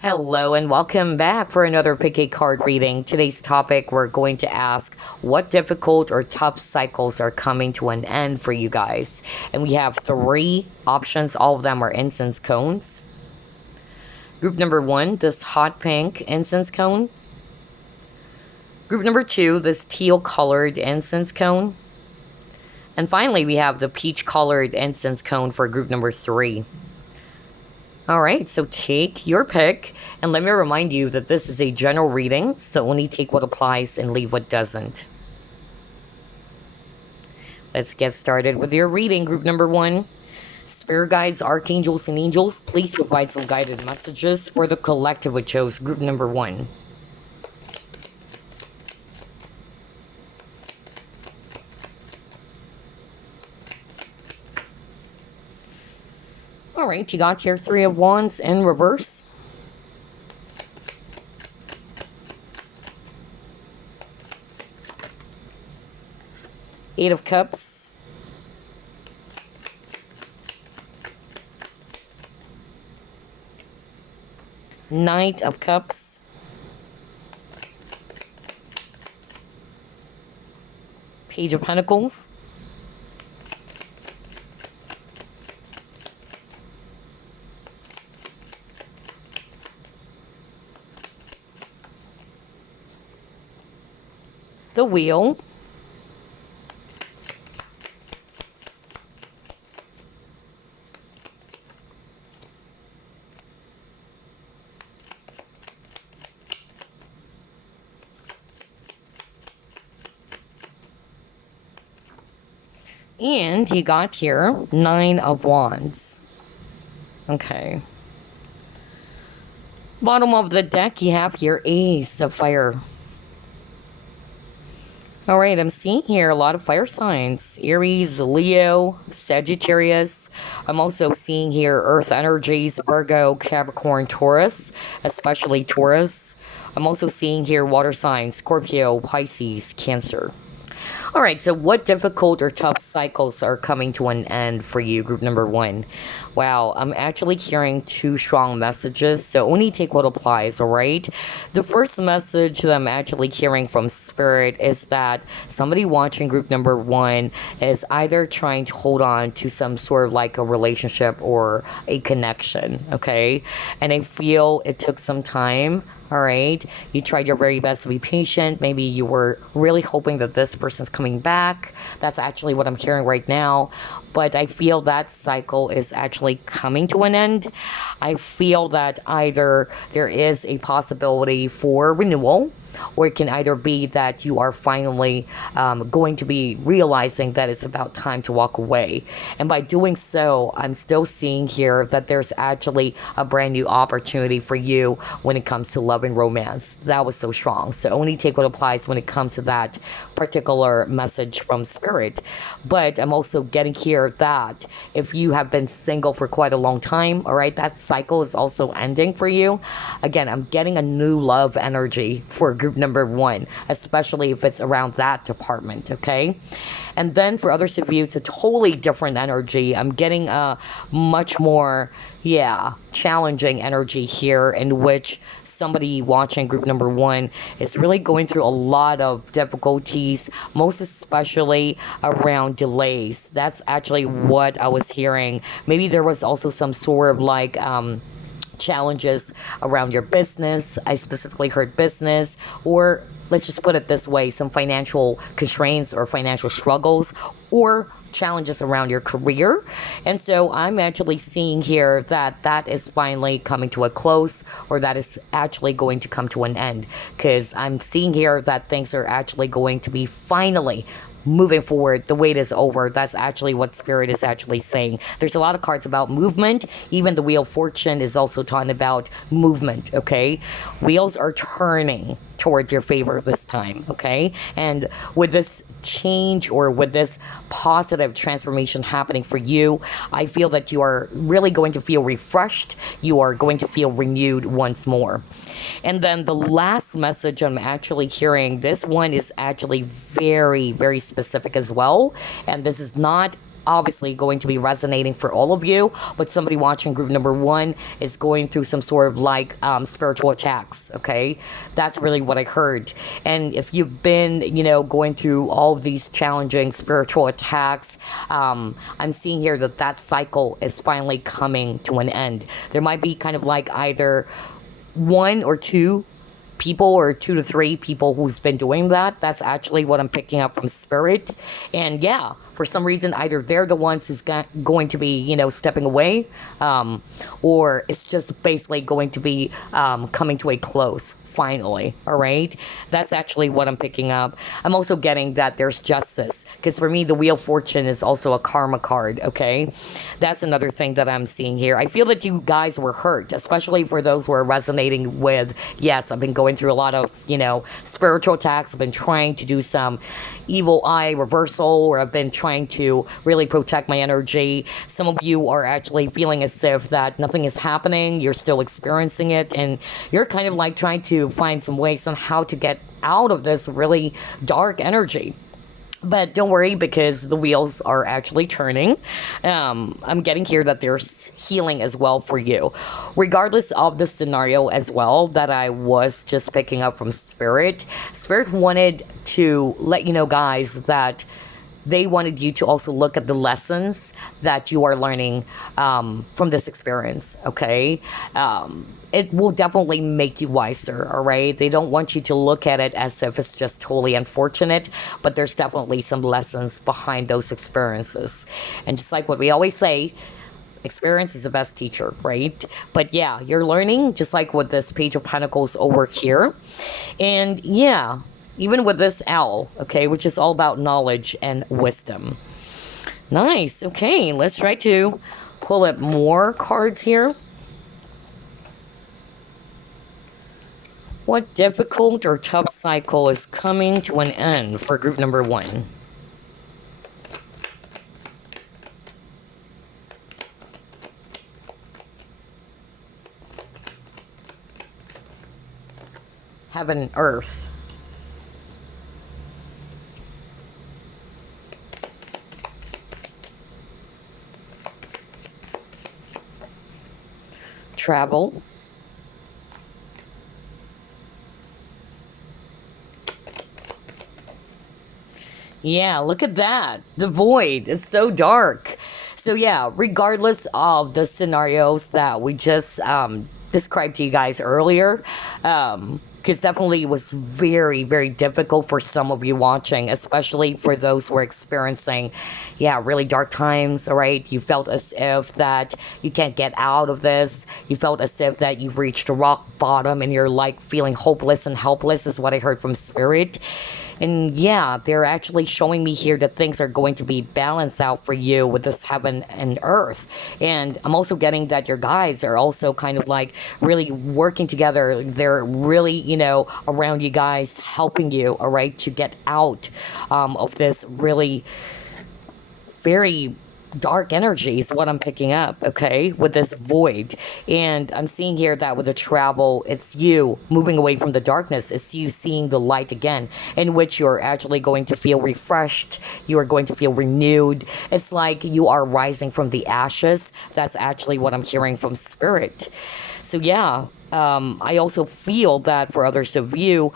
Hello and welcome back for another pick a card reading. Today's topic, we're going to ask what difficult or tough cycles are coming to an end for you guys. And we have three options. All of them are incense cones. Group number one, this hot pink incense cone. Group number two, this teal colored incense cone. And finally, we have the peach colored incense cone for group number three. All right, so take your pick, and let me remind you that this is a general reading, so only take what applies and leave what doesn't. Let's get started with your reading, group number one. Spirit guides, archangels, and angels, please provide some guided messages for the collective which chose group number one. All right, you got your Three of Wands in reverse. Eight of Cups. Knight of Cups. Page of Pentacles. The Wheel. And you got here Nine of Wands. Okay. Bottom of the deck, you have here Ace of Fire. All right, I'm seeing here a lot of fire signs. Aries, Leo, Sagittarius. I'm also seeing here Earth energies, Virgo, Capricorn, Taurus, especially Taurus. I'm also seeing here water signs, Scorpio, Pisces, Cancer. All right, so what difficult or tough cycles are coming to an end for you, group number one? Wow, I'm actually hearing two strong messages, so only take what applies, all right? The first message that I'm actually hearing from Spirit is that somebody watching group number one is either trying to hold on to some sort of like a relationship or a connection, okay? And I feel it took some time. All right, you tried your very best to be patient. Maybe you were really hoping that this person's coming back. That's actually what I'm hearing right now. But I feel that cycle is actually coming to an end. I feel that either there is a possibility for renewal, or it can either be that you are finally going to be realizing that it's about time to walk away. And by doing so, I'm still seeing here that there's actually a brand new opportunity for you when it comes to love and romance. That was so strong. So only take what applies when it comes to that particular message from Spirit. But I'm also getting here that if you have been single for quite a long time, all right, that cycle is also ending for you. Again, I'm getting a new love energy for group number one, especially if it's around that department, okay? And then for others of you, it's a totally different energy. I'm getting a much more, challenging energy here, in which somebody watching group number one is really going through a lot of difficulties, most especially around delays. That's actually what I was hearing. Maybe there was also some sort of like challenges around your business. I specifically heard business, or let's just put it this way, some financial constraints or financial struggles, or challenges around your career. And so I'm actually seeing here that that is finally coming to a close, or that is actually going to come to an end, because I'm seeing here that things are actually going to be finally moving forward. The wait is over. That's actually what Spirit is actually saying. There's a lot of cards about movement. Even the Wheel of Fortune is also talking about movement, okay? Wheels are turning towards your favor this time, okay? And with this change, or with this positive transformation happening for you, I feel that you are really going to feel refreshed. You are going to feel renewed once more. And then the last message I'm actually hearing, this one is actually very, very specific as well. And this is not obviously going to be resonating for all of you, but somebody watching group number 1 is going through some sort of like spiritual attacks, okay? That's really what I heard. And if you've been, going through all of these challenging spiritual attacks, I'm seeing here that that cycle is finally coming to an end. There might be kind of like either 1 or 2 people or 2 to 3 people who's been doing that. That's actually what I'm picking up from spirit. And yeah, for some reason, either they're the ones who's going to be, stepping away, or it's just basically going to be coming to a close. Finally, all right? That's actually what I'm picking up. I'm also getting that there's justice, because for me, the Wheel of Fortune is also a karma card, okay? That's another thing that I'm seeing here. I feel that you guys were hurt, especially for those who are resonating with, yes, I've been going through a lot of, spiritual attacks. I've been trying to do some evil eye reversal, or I've been trying to really protect my energy. Some of you are actually feeling as if that nothing is happening. You're still experiencing it, and you're kind of like trying to find some ways on how to get out of this really dark energy. But don't worry, because the wheels are actually turning. I'm getting here that there's healing as well for you. Regardless of the scenario as well that I was just picking up from Spirit, Spirit wanted to let you know, guys, that they wanted you to also look at the lessons that you are learning from this experience, okay? It will definitely make you wiser, all right? They don't want you to look at it as if it's just totally unfortunate, but there's definitely some lessons behind those experiences. And just like what we always say, experience is the best teacher, right? But yeah, you're learning, just like with this Page of Pentacles over here. And yeah, even with this owl, okay, which is all about knowledge and wisdom. Nice. Okay, let's try to pull up more cards here. What difficult or tough cycle is coming to an end for group number 1? Heaven, earth. Travel. Yeah, look at that. The void. It's so dark. So yeah, regardless of the scenarios that we just described to you guys earlier, because definitely it was very, very difficult for some of you watching, especially for those who are experiencing, yeah, really dark times, all right? You felt as if that you can't get out of this. You felt as if that you've reached a rock bottom and you're like feeling hopeless and helpless is what I heard from Spirit. And yeah, they're actually showing me here that things are going to be balanced out for you with this heaven and earth. And I'm also getting that your guides are also kind of like really working together. They're really, around you guys, helping you, all right, to get out of this really very dark energy is what I'm picking up, okay, with this void. And I'm seeing here that with the travel, it's you moving away from the darkness. It's you seeing the light again, in which you're actually going to feel refreshed. You are going to feel renewed. It's like you are rising from the ashes. That's actually what I'm hearing from Spirit. So yeah, I also feel that for others of you,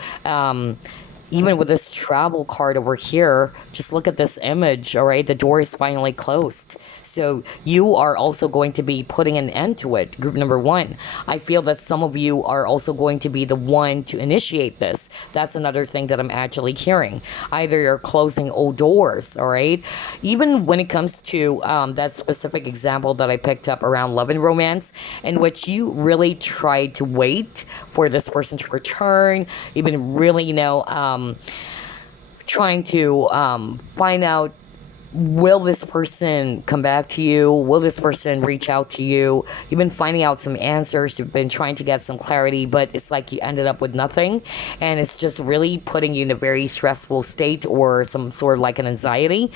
even with this travel card over here, just look at this image, all right? The door is finally closed. So you are also going to be putting an end to it, group number 1. I feel that some of you are also going to be the one to initiate this. That's another thing that I'm actually hearing. Either you're closing old doors, all right? Even when it comes to that specific example that I picked up around love and romance, in which you really tried to wait for this person to return, you've been really, trying to find out, will this person come back to you? Will this person reach out to you? You've been finding out some answers. You've been trying to get some clarity, but it's like you ended up with nothing. And it's just really putting you in a very stressful state or some sort of like an anxiety.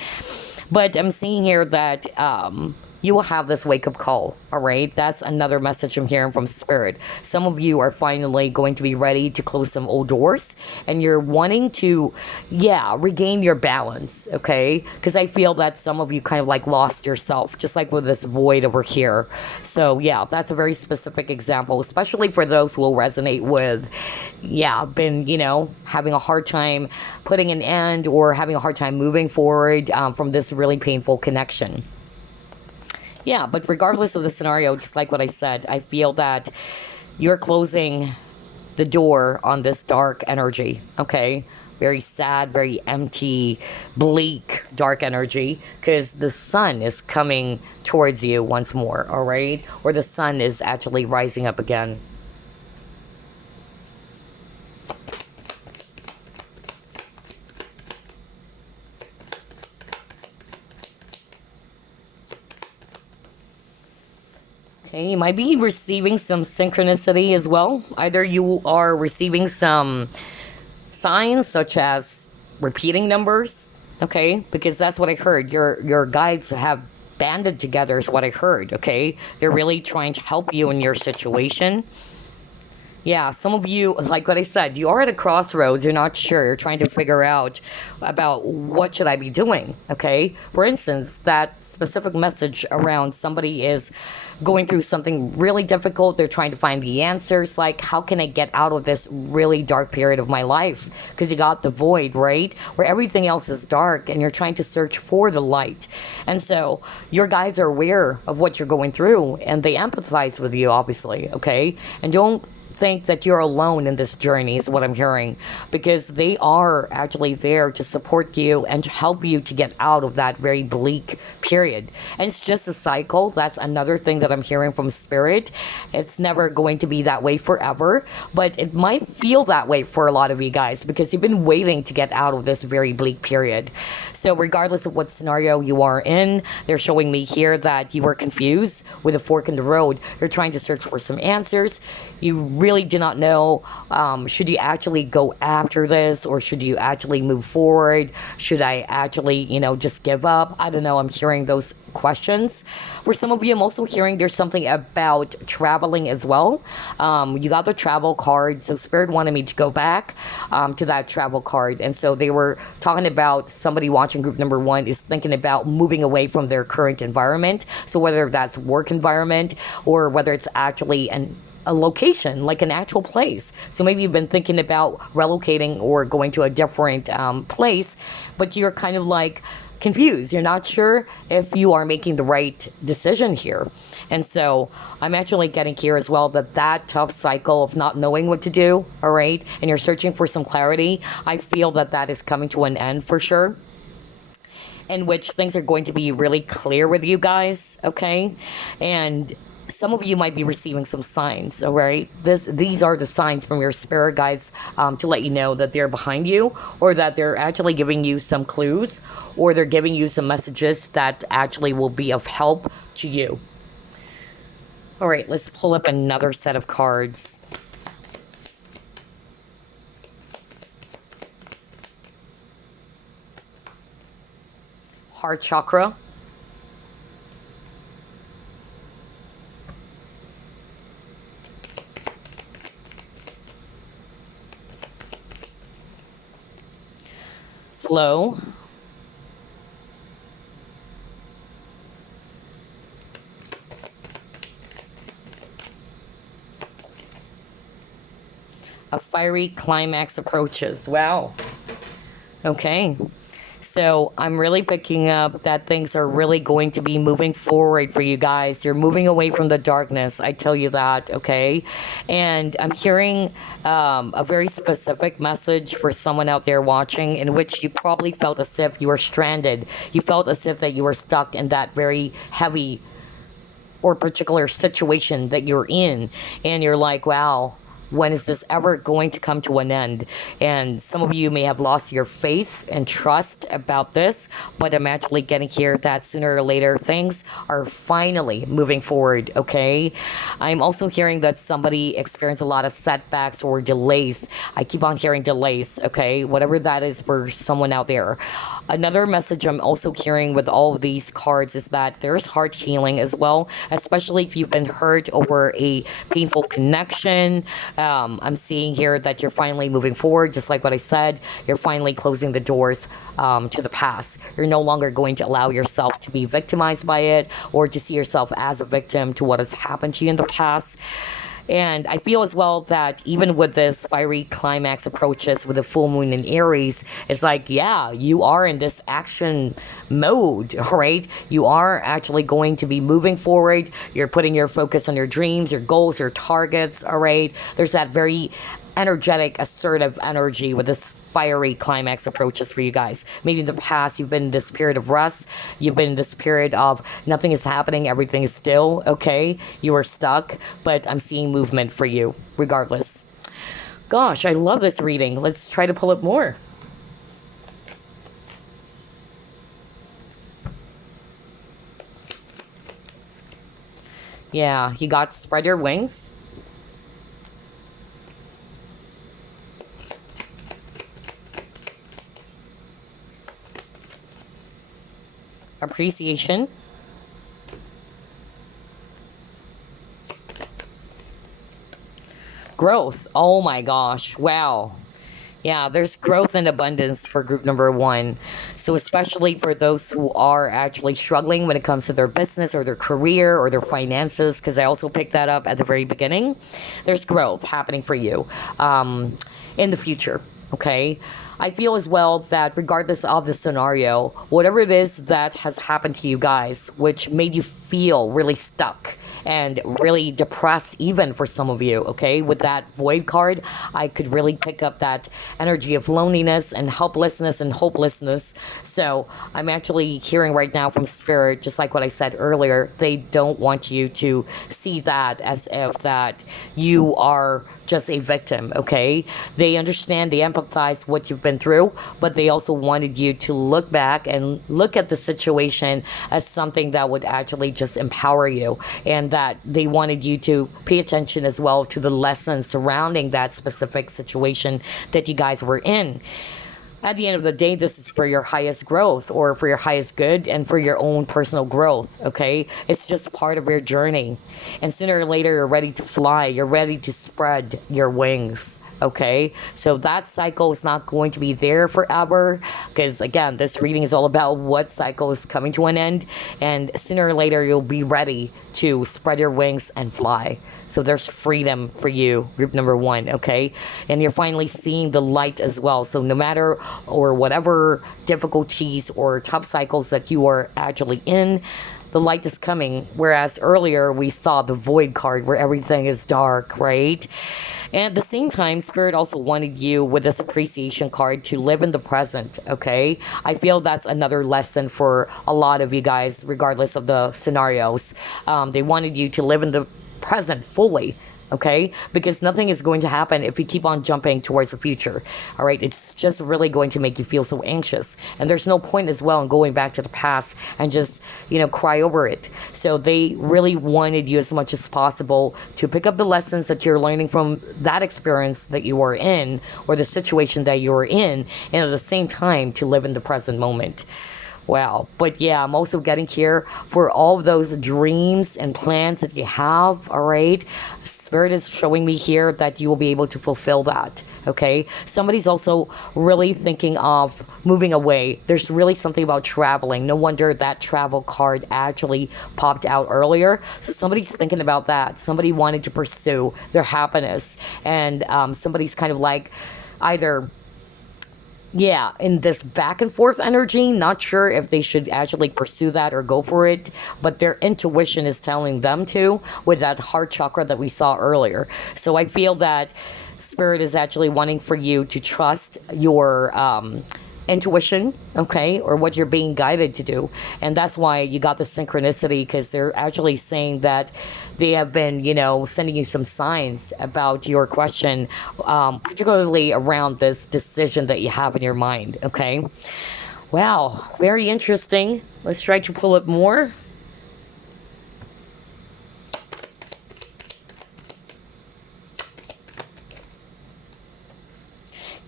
But I'm seeing here that you will have this wake up call. All right. That's another message I'm hearing from Spirit. Some of you are finally going to be ready to close some old doors and you're wanting to, yeah, regain your balance. Okay. Because I feel that some of you kind of like lost yourself, just like with this void over here. So, yeah, that's a very specific example, especially for those who will resonate with, yeah, been, having a hard time putting an end or having a hard time moving forward from this really painful connection. Yeah, but regardless of the scenario, just like what I said, I feel that you're closing the door on this dark energy, okay? Very sad, very empty, bleak, dark energy, because the sun is coming towards you once more, all right? Or the sun is actually rising up again. Okay, you might be receiving some synchronicity as well. Either you are receiving some signs such as repeating numbers, okay? Because that's what I heard. Your guides have banded together is what I heard, okay? They're really trying to help you in your situation. Yeah, some of you, like what I said, you are at a crossroads. You're not sure. You're trying to figure out about what should I be doing, okay? For instance, that specific message around somebody is going through something really difficult. They're trying to find the answers. Like, how can I get out of this really dark period of my life? Because you got the void, right? Where everything else is dark and you're trying to search for the light. And so your guides are aware of what you're going through and they empathize with you, obviously, okay? And don't think that you're alone in this journey is what I'm hearing, because they are actually there to support you and to help you to get out of that very bleak period. And it's just a cycle. That's another thing that I'm hearing from Spirit. It's never going to be that way forever, but it might feel that way for a lot of you guys because you've been waiting to get out of this very bleak period. So regardless of what scenario you are in, they're showing me here that you were confused with a fork in the road. You're trying to search for some answers. You really do not know, should you actually go after this or should you actually move forward? Should I actually, just give up? I don't know. I'm hearing those questions. For some of you, I'm also hearing there's something about traveling as well. You got the travel card. So Spirit wanted me to go back to that travel card. And so they were talking about somebody watching group number 1 is thinking about moving away from their current environment. So whether that's work environment or whether it's actually a location, like an actual place. So maybe you've been thinking about relocating or going to a different place, but you're kind of like confused. You're not sure if you are making the right decision here. And so I'm actually getting here as well that tough cycle of not knowing what to do, all right? And you're searching for some clarity. I feel that is coming to an end for sure, in which things are going to be really clear with you guys, okay? And some of you might be receiving some signs, all right? These are the signs from your spirit guides to let you know that they're behind you, or that they're actually giving you some clues, or they're giving you some messages that actually will be of help to you. All right, let's pull up another set of cards. Heart chakra. Flow. A fiery climax approaches. Wow. Okay. So I'm really picking up that things are really going to be moving forward for you guys. You're moving away from the darkness. I tell you that, okay? And I'm hearing a very specific message for someone out there watching, in which you probably felt as if you were stranded. You felt as if that you were stuck in that very heavy or particular situation that you're in. And you're like, wow, When is this ever going to come to an end? And some of you may have lost your faith and trust about this, but I'm actually getting here that sooner or later things are finally moving forward, okay? I'm also hearing that somebody experienced a lot of setbacks or delays. I keep on hearing delays, okay? Whatever that is for someone out there. Another message I'm also hearing with all of these cards is that there's heart healing as well, especially if you've been hurt over a painful connection. I'm seeing here that you're finally moving forward, just like what I said. You're finally closing the doors to the past. You're no longer going to allow yourself to be victimized by it or to see yourself as a victim to what has happened to you in the past. And I feel as well that even with this fiery climax approaches with the full moon in Aries, it's like, yeah, you are in this action mode, right? You are actually going to be moving forward. You're putting your focus on your dreams, your goals, your targets, all right? There's that very energetic, assertive energy with this fiery climax approaches for you guys. Maybe in the past you've been in this period of rest, you've been in this period of nothing is happening, everything is still, okay? You are stuck, but I'm seeing movement for you regardless. Gosh, I love this reading. Let's try to pull up more. Yeah, you got spread your wings. Appreciation. Growth. Oh my gosh. Wow. Yeah, there's growth and abundance for group number one. So especially for those who are actually struggling when it comes to their business or their career or their finances, because I also picked that up at the very beginning. There's growth happening for you in the future. Okay. I feel as well that regardless of the scenario, whatever it is that has happened to you guys, which made you feel really stuck and really depressed, even for some of you, okay, with that void card, I could really pick up that energy of loneliness and helplessness and hopelessness. So I'm actually hearing right now from Spirit, just like what I said earlier, they don't want you to see that as if that you are just a victim, okay? They understand, they empathize what you've been through, but they also wanted you to look back and look at the situation as something that would actually just empower you, and that they wanted you to pay attention as well to the lessons surrounding that specific situation that you guys were in. At the end of the day, this is for your highest growth or for your highest good and for your own personal growth, okay? It's just part of your journey. And sooner or later, you're ready to fly. You're ready to spread your wings, okay? So that cycle is not going to be there forever because, again, this reading is all about what cycle is coming to an end. And sooner or later, you'll be ready to spread your wings and fly. So there's freedom for you, group number one, okay? And you're finally seeing the light as well. So no matter or whatever difficulties or tough cycles that you are actually in, the light is coming. Whereas earlier we saw the void card where everything is dark, right? And at the same time, Spirit also wanted you with this appreciation card to live in the present, okay? I feel that's another lesson for a lot of you guys, regardless of the scenarios. They wanted you to live in the present fully, okay? Because nothing is going to happen if you keep on jumping towards the future, all right? It's just really going to make you feel so anxious. And there's no point as well in going back to the past and just, cry over it. So they really wanted you as much as possible to pick up the lessons that you're learning from that experience that you were in or the situation that you were in, and at the same time to live in the present moment. Wow. But yeah, I'm also getting here for all of those dreams and plans that you have, all right? Spirit is showing me here that you will be able to fulfill that, okay? Somebody's also really thinking of moving away. There's really something about traveling. No wonder that travel card actually popped out earlier. So somebody's thinking about that. Somebody wanted to pursue their happiness. And somebody's kind of like either... yeah, in this back and forth energy, not sure if they should actually pursue that or go for it, but their intuition is telling them to with that heart chakra that we saw earlier. So I feel that Spirit is actually wanting for you to trust your intuition, okay, or what you're being guided to do. And that's why you got the synchronicity, because they're actually saying that they have been, sending you some signs about your question, particularly around this decision that you have in your mind, okay? Wow, very interesting. Let's try to pull up more.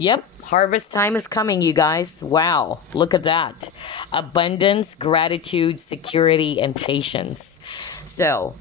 Yep, harvest time is coming, you guys. Wow, look at that. Abundance, gratitude, security, and patience. So,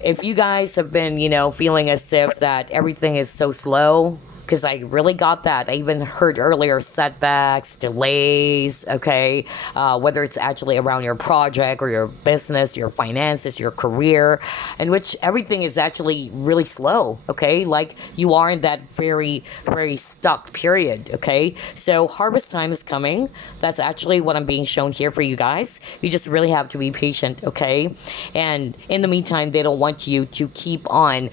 if you guys have been, feeling as if that everything is so slow, because I really got that. I even heard earlier setbacks, delays, okay? Whether it's actually around your project or your business, your finances, your career, in which everything is actually really slow, okay? Like you are in that very, very stuck period, okay? So harvest time is coming. That's actually what I'm being shown here for you guys. You just really have to be patient, okay? And in the meantime, they don't want you to keep on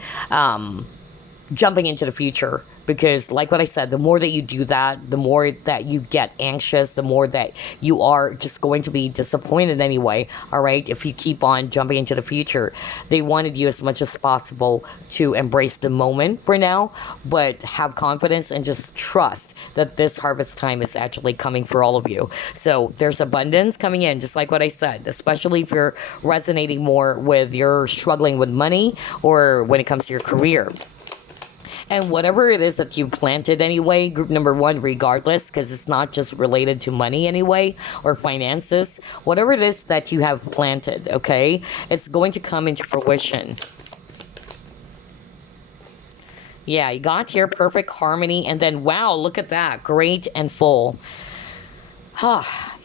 jumping into the future, because like what I said, the more that you do that, the more that you get anxious, the more that you are just going to be disappointed anyway. All right, if you keep on jumping into the future, they wanted you as much as possible to embrace the moment for now, but have confidence and just trust that this harvest time is actually coming for all of you. So there's abundance coming in, just like what I said, especially if you're resonating more with you're struggling with money, or when it comes to your career. And whatever it is that you planted anyway, group number one, regardless, because it's not just related to money anyway, or finances, whatever it is that you have planted, okay, it's going to come into fruition. Yeah, you got here, perfect harmony, and then wow, look at that, great and full.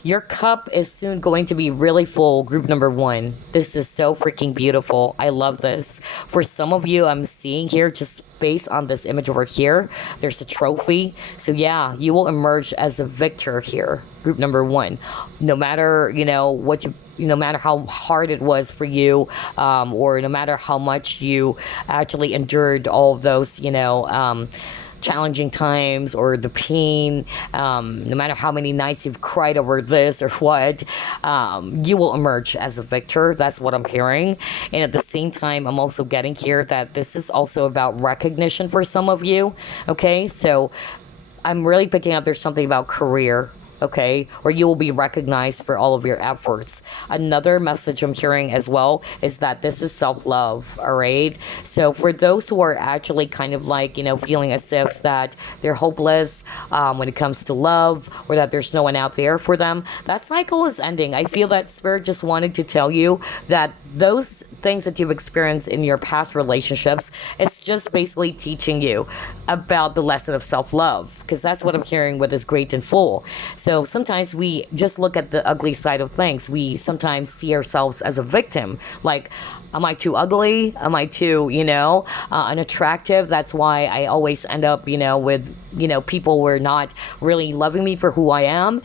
Your cup is soon going to be really full, group number one. This is so freaking beautiful. I love this. For some of you, I'm seeing here, just based on this image over here, there's a trophy. So yeah, you will emerge as a victor here, group number one. No matter, no matter how hard it was for you, or no matter how much you actually endured all of those, challenging times, or the pain, no matter how many nights you've cried over this or what, you will emerge as a victor. That's what I'm hearing. And at the same time, I'm also getting here that this is also about recognition for some of you. Okay, so I'm really picking up there's something about career, okay, or you will be recognized for all of your efforts. Another message I'm hearing as well is that this is self-love, all right? So for those who are actually kind of like, feeling as if that they're hopeless when it comes to love, or that there's no one out there for them, that cycle is ending. I feel that Spirit just wanted to tell you that those things that you've experienced in your past relationships, it's just basically teaching you about the lesson of self-love, because that's what I'm hearing with this great and full. So sometimes we just look at the ugly side of things. We sometimes see ourselves as a victim. Like, am I too ugly? Am I too, unattractive? That's why I always end up, with, people who are not really loving me for who I am,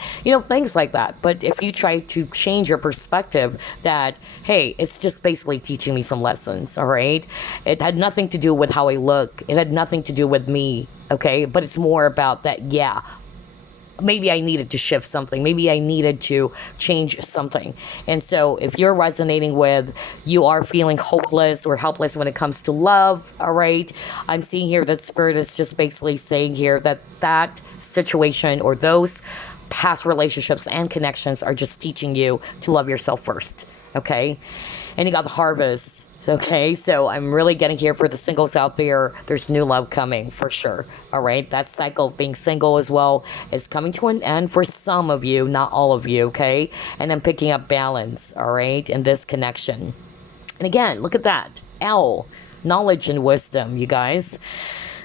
things like that. But if you try to change your perspective that, hey, it's just basically teaching me some lessons, all right? It had nothing to do with how I look. It had nothing to do with me, okay? But it's more about that, yeah, maybe I needed to shift something. Maybe I needed to change something. And so if you're resonating with, you are feeling hopeless or helpless when it comes to love, all right? I'm seeing here that Spirit is just basically saying here that that situation or those past relationships and connections are just teaching you to love yourself first, okay? And you got the harvest. Okay, so I'm really getting here for the singles out there. There's new love coming for sure. All right, that cycle of being single as well is coming to an end for some of you, not all of you. Okay, and I'm picking up balance. All right, in this connection. And again, look at that. L, knowledge and wisdom, you guys.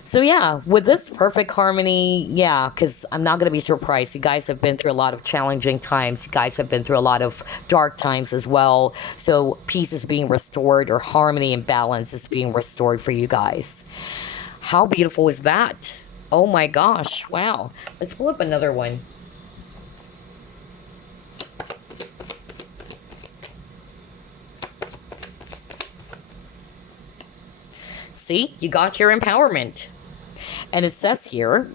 So yeah, with this perfect harmony, yeah, because I'm not going to be surprised. You guys have been through a lot of challenging times. You guys have been through a lot of dark times as well. So peace is being restored, or harmony and balance is being restored for you guys. How beautiful is that? Oh my gosh, wow. Let's pull up another one. See, you got your empowerment. And it says here,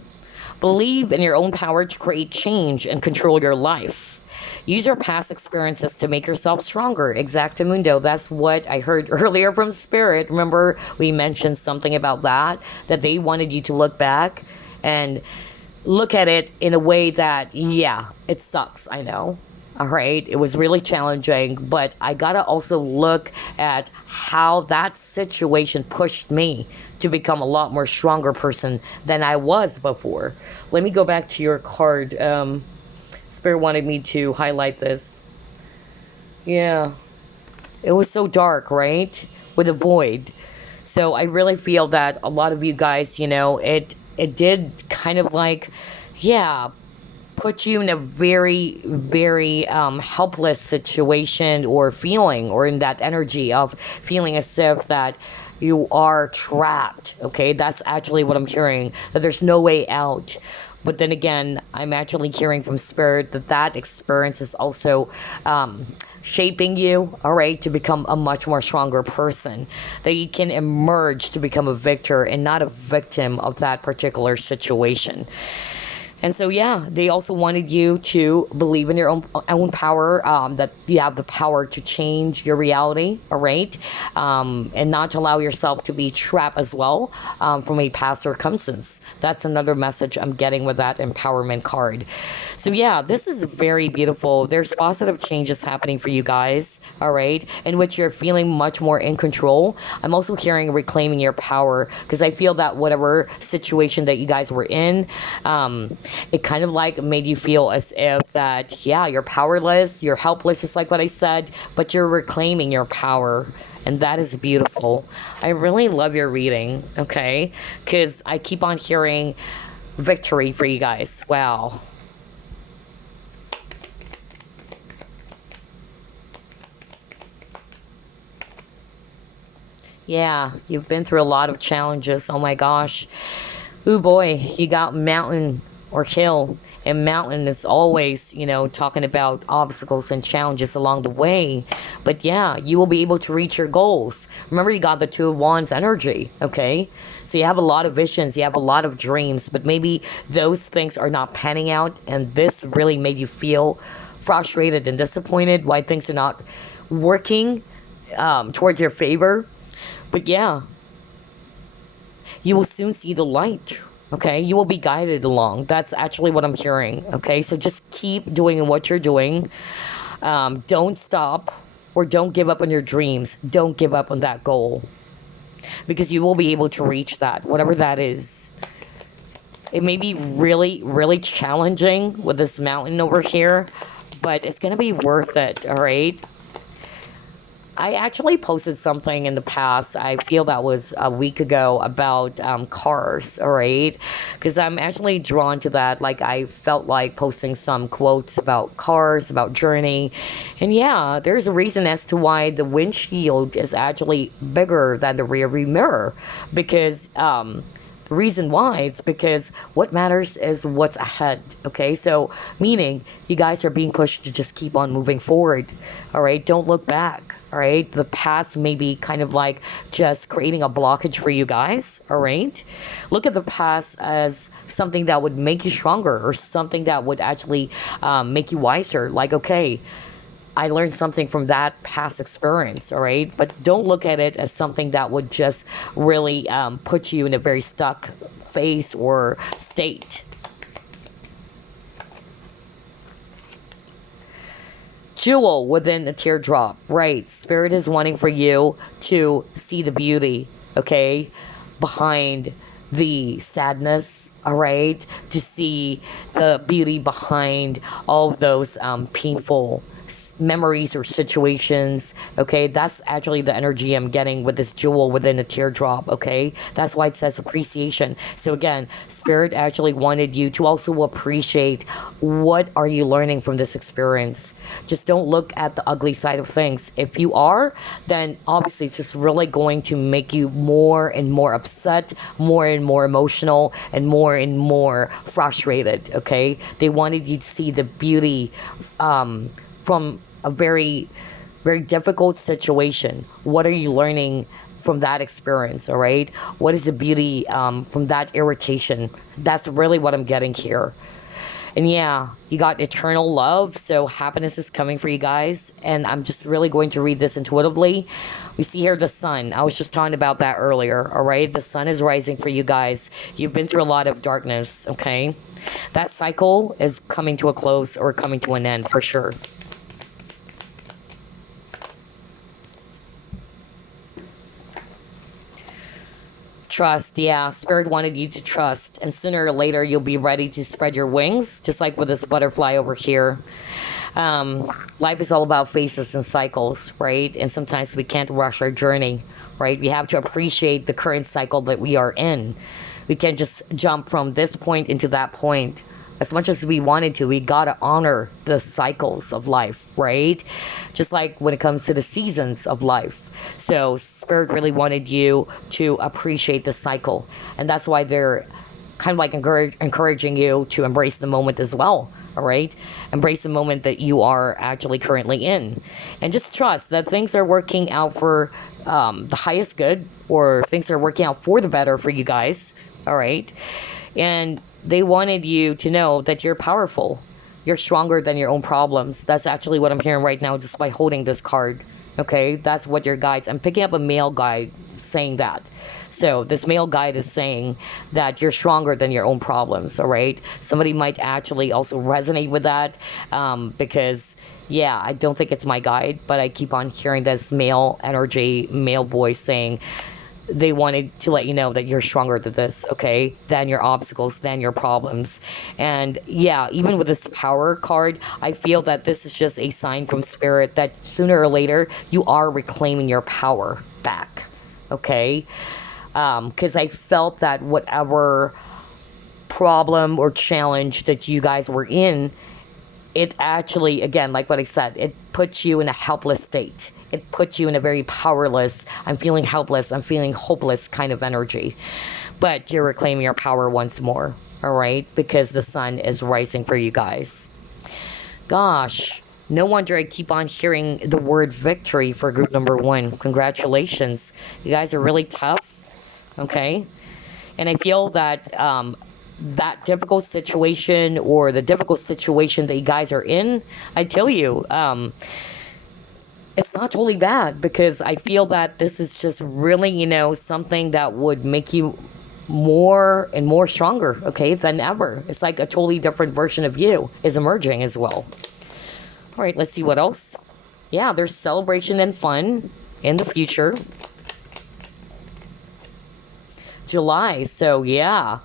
Believe in your own power to create change and control your life. Use your past experiences to make yourself stronger. Exactamundo. That's what I heard earlier from Spirit. Remember, we mentioned something about that they wanted you to look back and look at it in a way that, yeah, it sucks, I know. All right, it was really challenging, but I gotta also look at how that situation pushed me to become a lot more stronger person than I was before. Let me go back to your card. Spirit wanted me to highlight this. Yeah, it was so dark, right? With a void. So I really feel that a lot of you guys, it did kind of like, yeah, put you in a very, very helpless situation or feeling, or in that energy of feeling as if that you are trapped. Okay, that's actually what I'm hearing, that there's no way out. But then again, I'm actually hearing from Spirit that that experience is also shaping you, all right, to become a much more stronger person. That you can emerge to become a victor and not a victim of that particular situation. And so, yeah, they also wanted you to believe in your own power, that you have the power to change your reality, all right? And not to allow yourself to be trapped as well from a past circumstance. That's another message I'm getting with that empowerment card. So, yeah, this is very beautiful. There's positive changes happening for you guys, all right? In which you're feeling much more in control. I'm also hearing reclaiming your power, because I feel that whatever situation that you guys were in, it kind of like made you feel as if that, yeah, you're powerless, you're helpless, just like what I said, but you're reclaiming your power. And that is beautiful. I really love your reading, okay? Because I keep on hearing victory for you guys. Wow. Yeah, you've been through a lot of challenges. Oh my gosh. Ooh boy, you got mountain or hill, and mountain is always, talking about obstacles and challenges along the way. But yeah, you will be able to reach your goals. Remember, you got the Two of Wands energy, okay? So you have a lot of visions, you have a lot of dreams, but maybe those things are not panning out, and this really made you feel frustrated and disappointed why things are not working towards your favor. But yeah, you will soon see the light. Okay, you will be guided along. That's actually what I'm hearing. Okay, so just keep doing what you're doing. Don't stop, or don't give up on your dreams. Don't give up on that goal, because you will be able to reach that, whatever that is. It may be really, really challenging with this mountain over here, but it's going to be worth it, all right? I actually posted something in the past, I feel that was a week ago, about cars, all right? Because I'm actually drawn to that. Like, I felt like posting some quotes about cars, about journey. And yeah, there's a reason as to why the windshield is actually bigger than the rear view mirror. Because the reason why, it's because what matters is what's ahead, okay? So, meaning, you guys are being pushed to just keep on moving forward, all right? Don't look back, all right? The past may be kind of like just creating a blockage for you guys, all right? Look at the past as something that would make you stronger, or something that would actually make you wiser. Like, okay, I learned something from that past experience, all right? But don't look at it as something that would just really put you in a very stuck phase or state. Jewel within a teardrop, right? Spirit is wanting for you to see the beauty, okay, behind the sadness, all right? To see the beauty behind all of those painful memories or situations, okay? That's actually the energy I'm getting with this jewel within a teardrop, okay? That's why it says appreciation. So again, Spirit actually wanted you to also appreciate what are you learning from this experience. Just don't look at the ugly side of things. If you are, then obviously it's just really going to make you more and more upset, more and more emotional, and more frustrated, okay? They wanted you to see the beauty from a very, very difficult situation. What are you learning from that experience, all right? What is the beauty from that irritation? That's really what I'm getting here. And yeah, you got eternal love, so happiness is coming for you guys. And I'm just really going to read this intuitively. We see here the sun. I was just talking about that earlier, all right? The sun is rising for you guys. You've been through a lot of darkness, okay? That cycle is coming to a close or coming to an end for sure. Trust, yeah. Spirit wanted you to trust, and sooner or later you'll be ready to spread your wings, just like with this butterfly over here. Life is all about phases and cycles, right? And sometimes we can't rush our journey, right? We have to appreciate the current cycle that we are in. We can't just jump from this point into that point. As much as we wanted to, we gotta honor the cycles of life, right? Just like when it comes to the seasons of life. So Spirit really wanted you to appreciate the cycle. And that's why they're kind of like encouraging you to embrace the moment as well, all right? Embrace the moment that you are actually currently in. And just trust that things are working out for the highest good, or things are working out for the better for you guys, all right? And they wanted you to know that you're powerful. You're stronger than your own problems. That's actually what I'm hearing right now just by holding this card. Okay, that's what your guides. I'm picking up a male guide saying that. So this male guide is saying that you're stronger than your own problems. All right. Somebody might actually also resonate with that because, yeah, I don't think it's my guide, but I keep on hearing this male energy, male voice saying, they wanted to let you know that you're stronger than this, okay, than your obstacles, than your problems. And yeah, even with this power card, I feel that this is just a sign from Spirit that sooner or later you are reclaiming your power back, okay? Because I felt that whatever problem or challenge that you guys were in, it actually, again, like what I said, it puts you in a helpless state. It puts you in a very powerless, I'm feeling helpless, I'm feeling hopeless kind of energy. But you're reclaiming your power once more, all right? Because the sun is rising for you guys. Gosh, no wonder I keep on hearing the word victory for group number 1. Congratulations. You guys are really tough, okay? And I feel that that difficult situation, or the difficult situation that you guys are in, I tell you, it's not totally bad, because I feel that this is just really, you know, something that would make you more and more stronger, okay, than ever. It's like a totally different version of you is emerging as well. All right, let's see what else. Yeah, there's celebration and fun in the future. July, so yeah.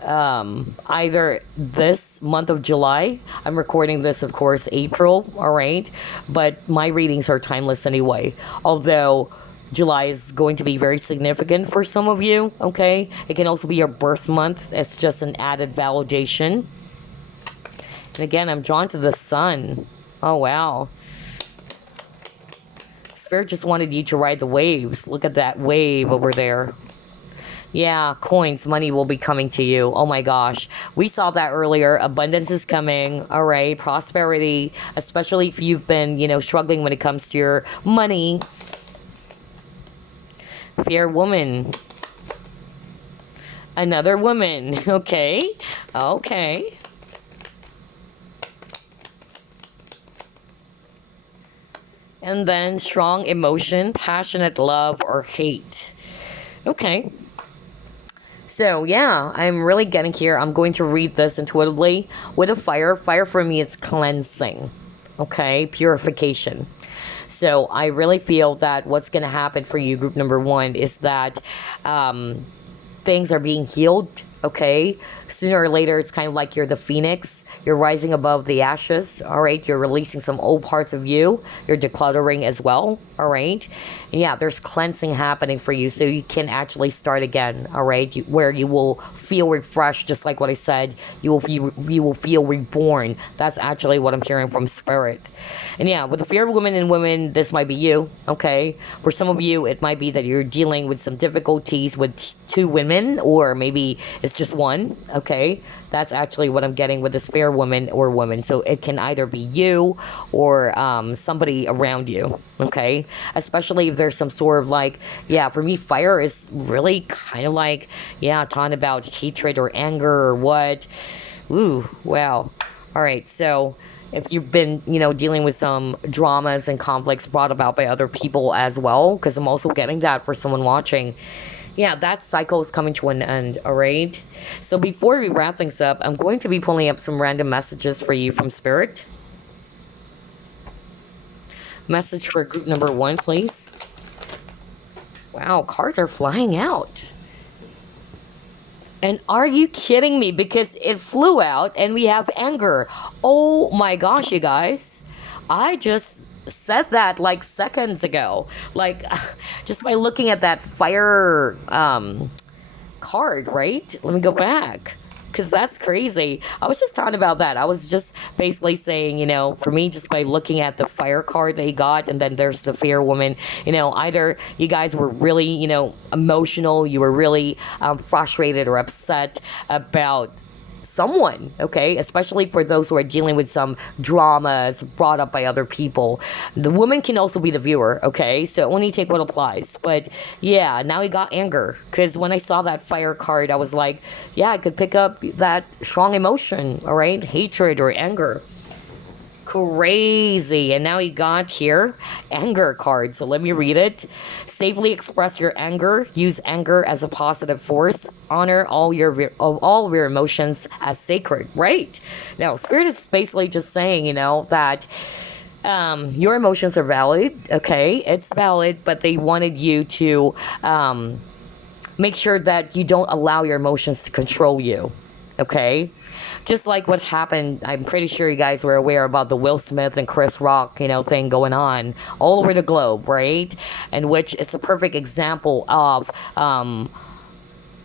Either this month of July, I'm recording this, of course, April, all right, but my readings are timeless anyway, although July is going to be very significant for some of you, okay? It can also be your birth month. It's just an added validation. And again, I'm drawn to the sun. Oh, wow. Spirit just wanted you to ride the waves. Look at that wave over there. Yeah, coins, money will be coming to you. Oh my gosh. We saw that earlier. Abundance is coming. All right. Prosperity, especially if you've been, you know, struggling when it comes to your money. Fair woman. Another woman. Okay. Okay. And then strong emotion, passionate love, or hate. Okay. So yeah, I'm really getting here. I'm going to read this intuitively with a fire. Fire for me, it's cleansing, okay? Purification. So I really feel that what's going to happen for you, group number 1, is that things are being healed, okay? Sooner or later, it's kind of like you're the phoenix. You're rising above the ashes, all right? You're releasing some old parts of you. You're decluttering as well, all right? And yeah, there's cleansing happening for you, so you can actually start again, all right? Where you will feel refreshed, just like what I said. You will feel reborn. That's actually what I'm hearing from Spirit. And yeah, with the fear of women and women, this might be you, okay? For some of you, it might be that you're dealing with some difficulties with 2 women, or maybe it's It's just one, okay? That's actually what I'm getting with this fair woman or woman. So it can either be you or somebody around you, okay? Especially if there's some sort of like, yeah, for me, fire is really kind of like, yeah, talking about hatred or anger or what. Ooh, wow. All right, so if you've been, dealing with some dramas and conflicts brought about by other people as well, because I'm also getting that for someone watching. Yeah, that cycle is coming to an end, all right? So before we wrap things up, I'm going to be pulling up some random messages for you from Spirit. Message for group number 1, please. Wow, cards are flying out. And are you kidding me? Because it flew out and we have anger. Oh my gosh, you guys. I just said that like seconds ago. Like, just by looking at that fire card, right? Let me go back. Because that's crazy. I was just talking about that. I was just basically saying, for me, just by looking at the fire card they got, and then there's the fair woman, either you guys were really, emotional, you were really frustrated or upset about someone, okay, especially for those who are dealing with some dramas brought up by other people. The woman can also be the viewer, okay, so only take what applies. But yeah, now we got anger, because when I saw that fire card, I was like, yeah, I could pick up that strong emotion, all right, hatred or anger. Crazy. And now we got here anger card. So let me read it. Safely express your anger. Use anger as a positive force. Honor all your emotions as sacred. Right. Now, Spirit is basically just saying, that your emotions are valid. Okay, it's valid, but they wanted you to make sure that you don't allow your emotions to control you. Okay. Just like what happened, I'm pretty sure you guys were aware about the Will Smith and Chris Rock, thing going on all over the globe, right? And which is a perfect example of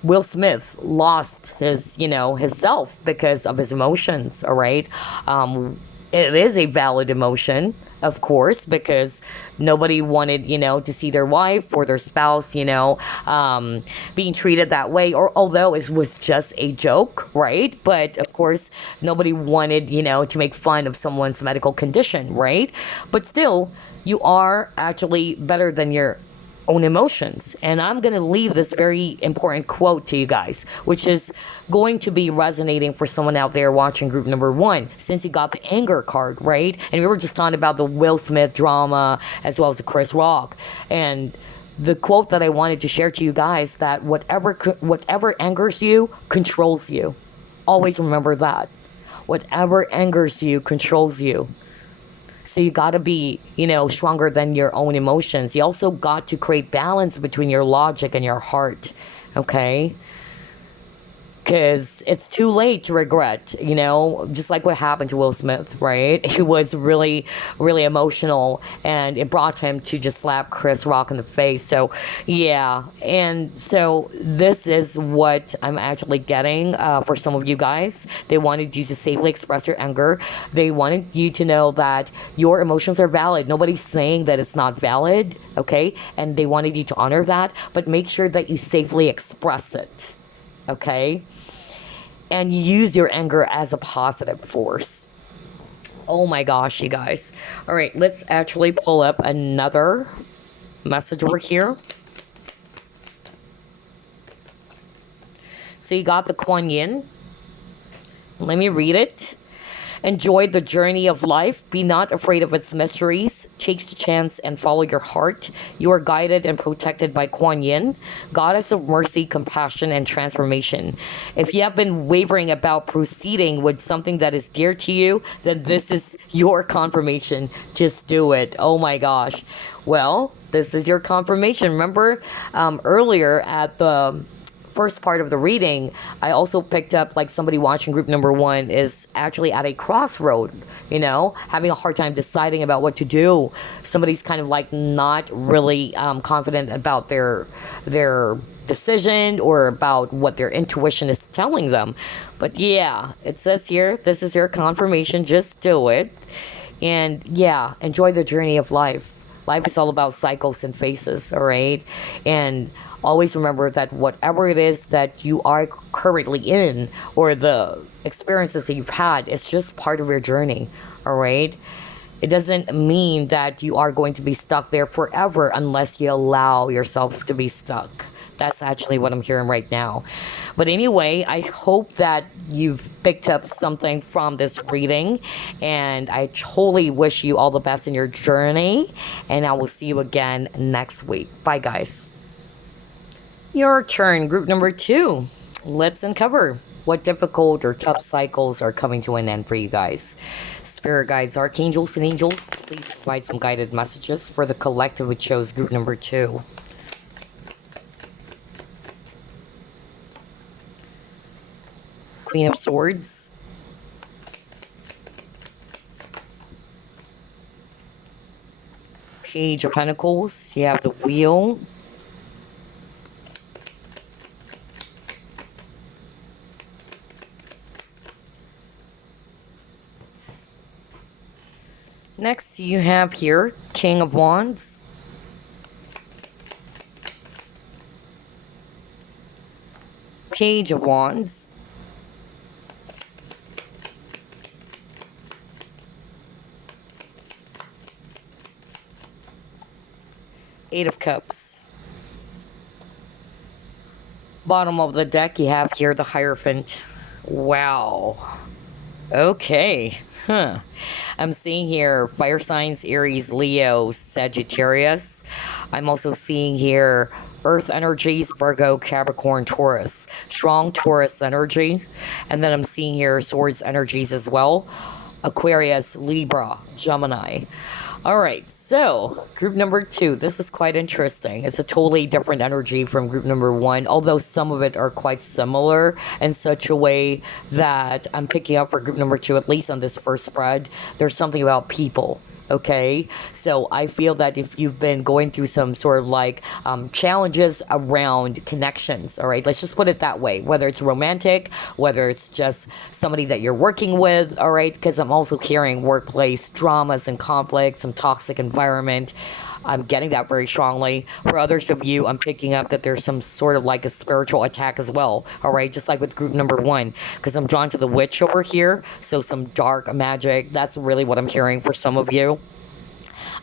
Will Smith lost his, his self because of his emotions, all right? It is a valid emotion, of course, because nobody wanted, to see their wife or their spouse, being treated that way, or although it was just a joke, right? But of course, nobody wanted, to make fun of someone's medical condition, right? But still, you are actually better than your own emotions. And I'm going to leave this very important quote to you guys, which is going to be resonating for someone out there watching group number 1, since you got the anger card, right? And we were just talking about the Will Smith drama as well as the Chris Rock. And the quote that I wanted to share to you guys, that whatever angers you controls you. Always remember that. Whatever angers you controls you. So you got to be, stronger than your own emotions. You also got to create balance between your logic and your heart, okay? Because it's too late to regret, just like what happened to Will Smith, right? He was really, really emotional, and it brought him to just slap Chris Rock in the face. So, yeah. And so this is what I'm actually getting for some of you guys. They wanted you to safely express your anger. They wanted you to know that your emotions are valid. Nobody's saying that it's not valid, okay? And they wanted you to honor that, but make sure that you safely express it. Okay, and use your anger as a positive force. Oh my gosh, you guys. All right, let's actually pull up another message over here. So you got the Kuan Yin. Let me read it. Enjoy the journey of life. Be not afraid of its mysteries. Take the chance and follow your heart. You are guided and protected by Kuan Yin, goddess of mercy, compassion, and transformation. If you have been wavering about proceeding with something that is dear to you, then this is your confirmation. Just do it. Oh my gosh. Well, this is your confirmation. Remember earlier at the first part of the reading, I also picked up like somebody watching group number 1 is actually at a crossroad, having a hard time deciding about what to do. Somebody's kind of like not really confident about their decision or about what their intuition is telling them. But yeah, it says here, this is your confirmation. Just do it. And yeah, enjoy the journey of life. Life is all about cycles and phases, all right? And always remember that whatever it is that you are currently in, or the experiences that you've had, it's just part of your journey, all right? It doesn't mean that you are going to be stuck there forever unless you allow yourself to be stuck. That's actually what I'm hearing right now. But anyway, I hope that you've picked up something from this reading. And I totally wish you all the best in your journey. And I will see you again next week. Bye, guys. Your turn, group number 2. Let's uncover what difficult or tough cycles are coming to an end for you guys. Spirit guides, archangels, and angels, please provide some guided messages for the collective who chose group number 2. Queen of Swords. Page of Pentacles. You have the Wheel. Next, you have here King of Wands. Page of Wands. Eight of Cups. Bottom of the deck, you have here the Hierophant. Wow. Okay. I'm seeing here fire signs, Aries, Leo, Sagittarius. I'm also seeing here earth energies, Virgo, Capricorn, Taurus. Strong Taurus energy. And then I'm seeing here swords energies as well. Aquarius, Libra, Gemini. All right, so group number 2, this is quite interesting. It's a totally different energy from group number 1, although some of it are quite similar in such a way that I'm picking up for group number 2, at least on this first spread, there's something about people. Okay, so I feel that if you've been going through some sort of like challenges around connections, all right, let's just put it that way, whether it's romantic, whether it's just somebody that you're working with, all right, because I'm also hearing workplace dramas and conflicts, some toxic environment. I'm getting that very strongly. For others of you, I'm picking up that there's some sort of like a spiritual attack as well. All right, just like with group number 1, because I'm drawn to the witch over here. So some dark magic. That's really what I'm hearing for some of you.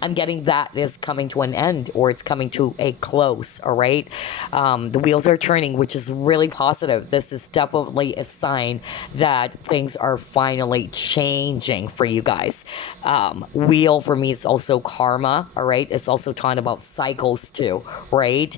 I'm getting that is coming to an end, or it's coming to a close, all right? The wheels are turning, which is really positive. This is definitely a sign that things are finally changing for you guys. Wheel for me is also karma, all right? It's also talking about cycles too, right?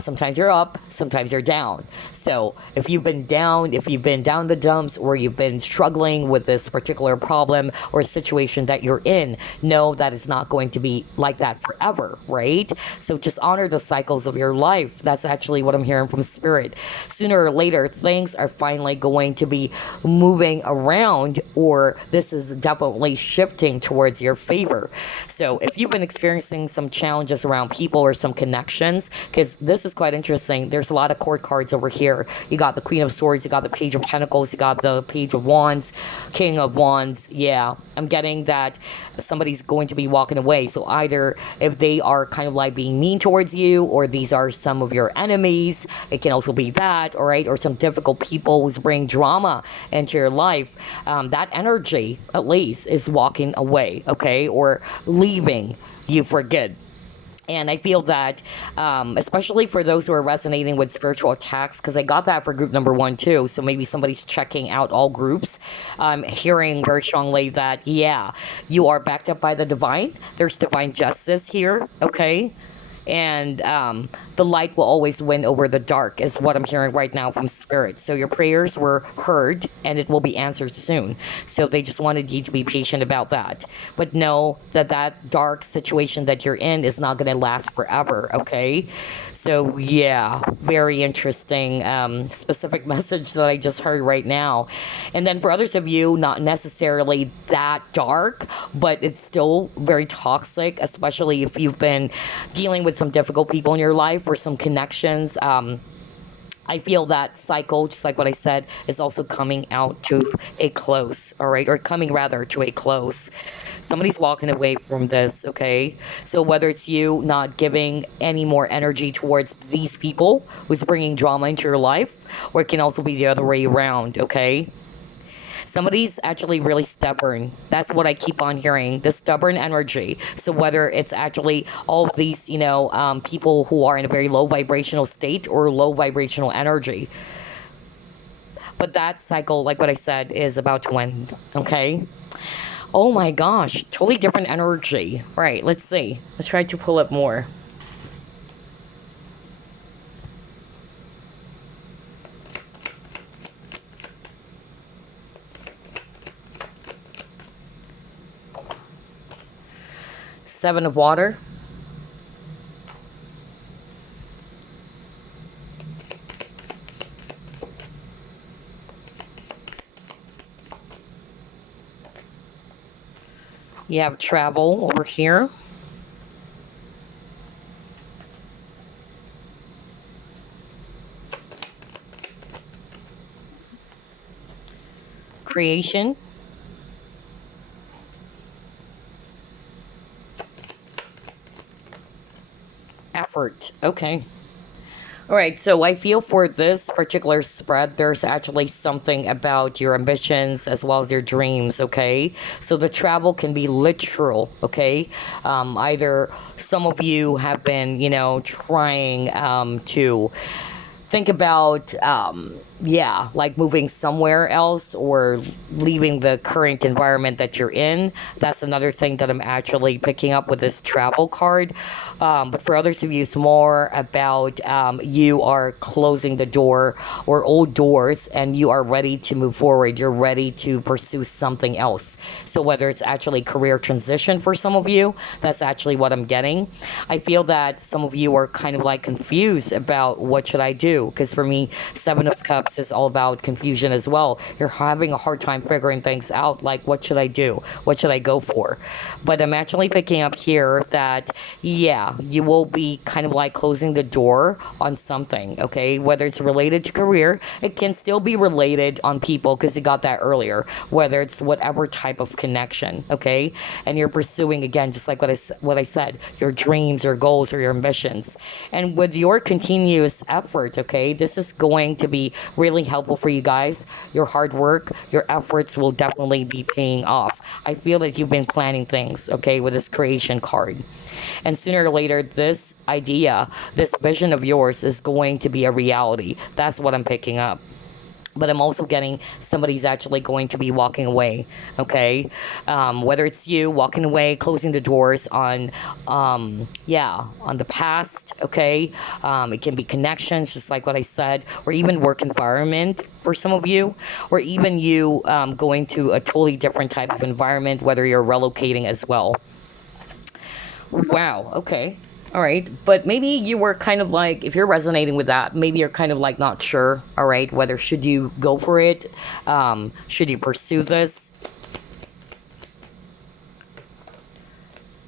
Sometimes you're up, sometimes you're down. So if you've been down, the dumps, or you've been struggling with this particular problem or situation that you're in, know that it's not going to be like that forever, right? So just honor the cycles of your life. That's actually what I'm hearing from Spirit. Sooner or later, things are finally going to be moving around, or this is definitely shifting towards your favor. So if you've been experiencing some challenges around people or some connections, because this is quite interesting, there's a lot of court cards over here. You got the Queen of Swords, you got the Page of Pentacles, you got the Page of Wands, King of Wands. Yeah, I'm getting that somebody's going to be walking away. So either if they are kind of like being mean towards you, or these are some of your enemies, it can also be that, all right, or some difficult people who's bring drama into your life. That energy, at least, is walking away, okay, or leaving you for good. And I feel that, especially for those who are resonating with spiritual attacks, because I got that for group number 1 too. So maybe somebody's checking out all groups. I'm hearing very strongly that, yeah, you are backed up by the divine. There's divine justice here, okay? And the light will always win over the dark is what I'm hearing right now from Spirit. So your prayers were heard, and it will be answered soon. So they just wanted you to be patient about that. But know that that dark situation that you're in is not going to last forever, okay? So yeah, very interesting specific message that I just heard right now. And then for others of you, not necessarily that dark, but it's still very toxic, especially if you've been dealing with some difficult people in your life or some connections. I feel that cycle, just like what I said, is also coming out to a close, all right, or coming rather to a close. Somebody's walking away from this, okay? So whether it's you not giving any more energy towards these people who's bringing drama into your life, or it can also be the other way around, okay? Somebody's actually really stubborn. That's what I keep on hearing, the stubborn energy. So whether it's actually all of these, people who are in a very low vibrational state or low vibrational energy. But that cycle, like what I said, is about to end, okay? Oh my gosh, totally different energy. Right, let's see. Let's try to pull up more. Seven of water. You have travel over here. Creation. Effort. Okay. All right, so I feel for this particular spread, there's actually something about your ambitions as well as your dreams, okay? So the travel can be literal, okay? Either some of you have been, trying to think about, like moving somewhere else or leaving the current environment that you're in. That's another thing that I'm actually picking up with this travel card. But for others of you, it's more about you are closing the door or old doors and you are ready to move forward. You're ready to pursue something else. So whether it's actually career transition for some of you, that's actually what I'm getting. I feel that some of you are kind of like confused about what should I do? Because for me, Seven of Cups is all about confusion as well. You're having a hard time figuring things out, like what should I do? What should I go for? But I'm actually picking up here that, you will be kind of like closing the door on something, okay? Whether it's related to career, it can still be related on people because you got that earlier, whether it's whatever type of connection, okay? And you're pursuing, again, just like what I said, your dreams or goals or your ambitions. And with your continuous effort, okay, this is going to be really helpful for you guys. Your hard work, your efforts will definitely be paying off. I feel that you've been planning things, okay, with this creation card. And sooner or later, this idea, this vision of yours is going to be a reality. That's what I'm picking up. But I'm also getting somebody's actually going to be walking away, okay? Whether it's you walking away, closing the doors on the past, okay? It can be connections, just like what I said, or even work environment for some of you, or even you going to a totally different type of environment, whether you're relocating as well. Wow, okay. All right, but maybe you were kind of like, if you're resonating with that, maybe you're kind of like not sure, all right, whether should you go for it, should you pursue this?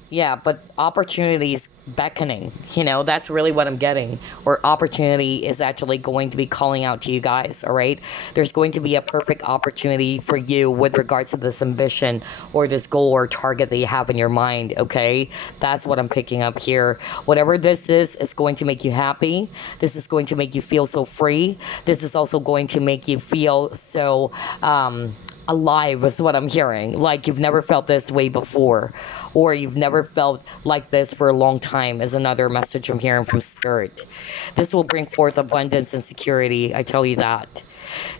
Yeah, but opportunity is beckoning. That's really what I'm getting. Or opportunity is actually going to be calling out to you guys, all right? There's going to be a perfect opportunity for you with regards to this ambition or this goal or target that you have in your mind, okay? That's what I'm picking up here. Whatever this is, it's going to make you happy. This is going to make you feel so free. This is also going to make you feel so alive is what I'm hearing. Like you've never felt this way before, or you've never felt like this for a long time is another message I'm hearing from Spirit. This will bring forth abundance and security, I tell you that.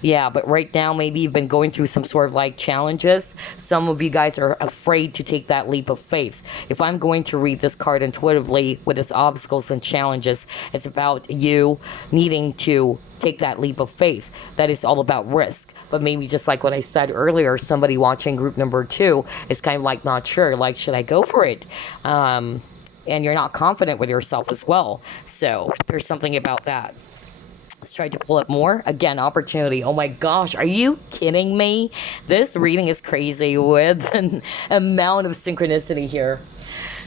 Yeah, but right now, maybe you've been going through some sort of like challenges. Some of you guys are afraid to take that leap of faith. If I'm going to read this card intuitively with its obstacles and challenges, it's about you needing to take that leap of faith. That is all about risk. But maybe just like what I said earlier, somebody watching group number 2 is kind of like not sure, like, should I go for it? And you're not confident with yourself as well. So there's something about that. Let's try to pull up more. Again, opportunity. Oh my gosh, are you kidding me? This reading is crazy with an amount of synchronicity here.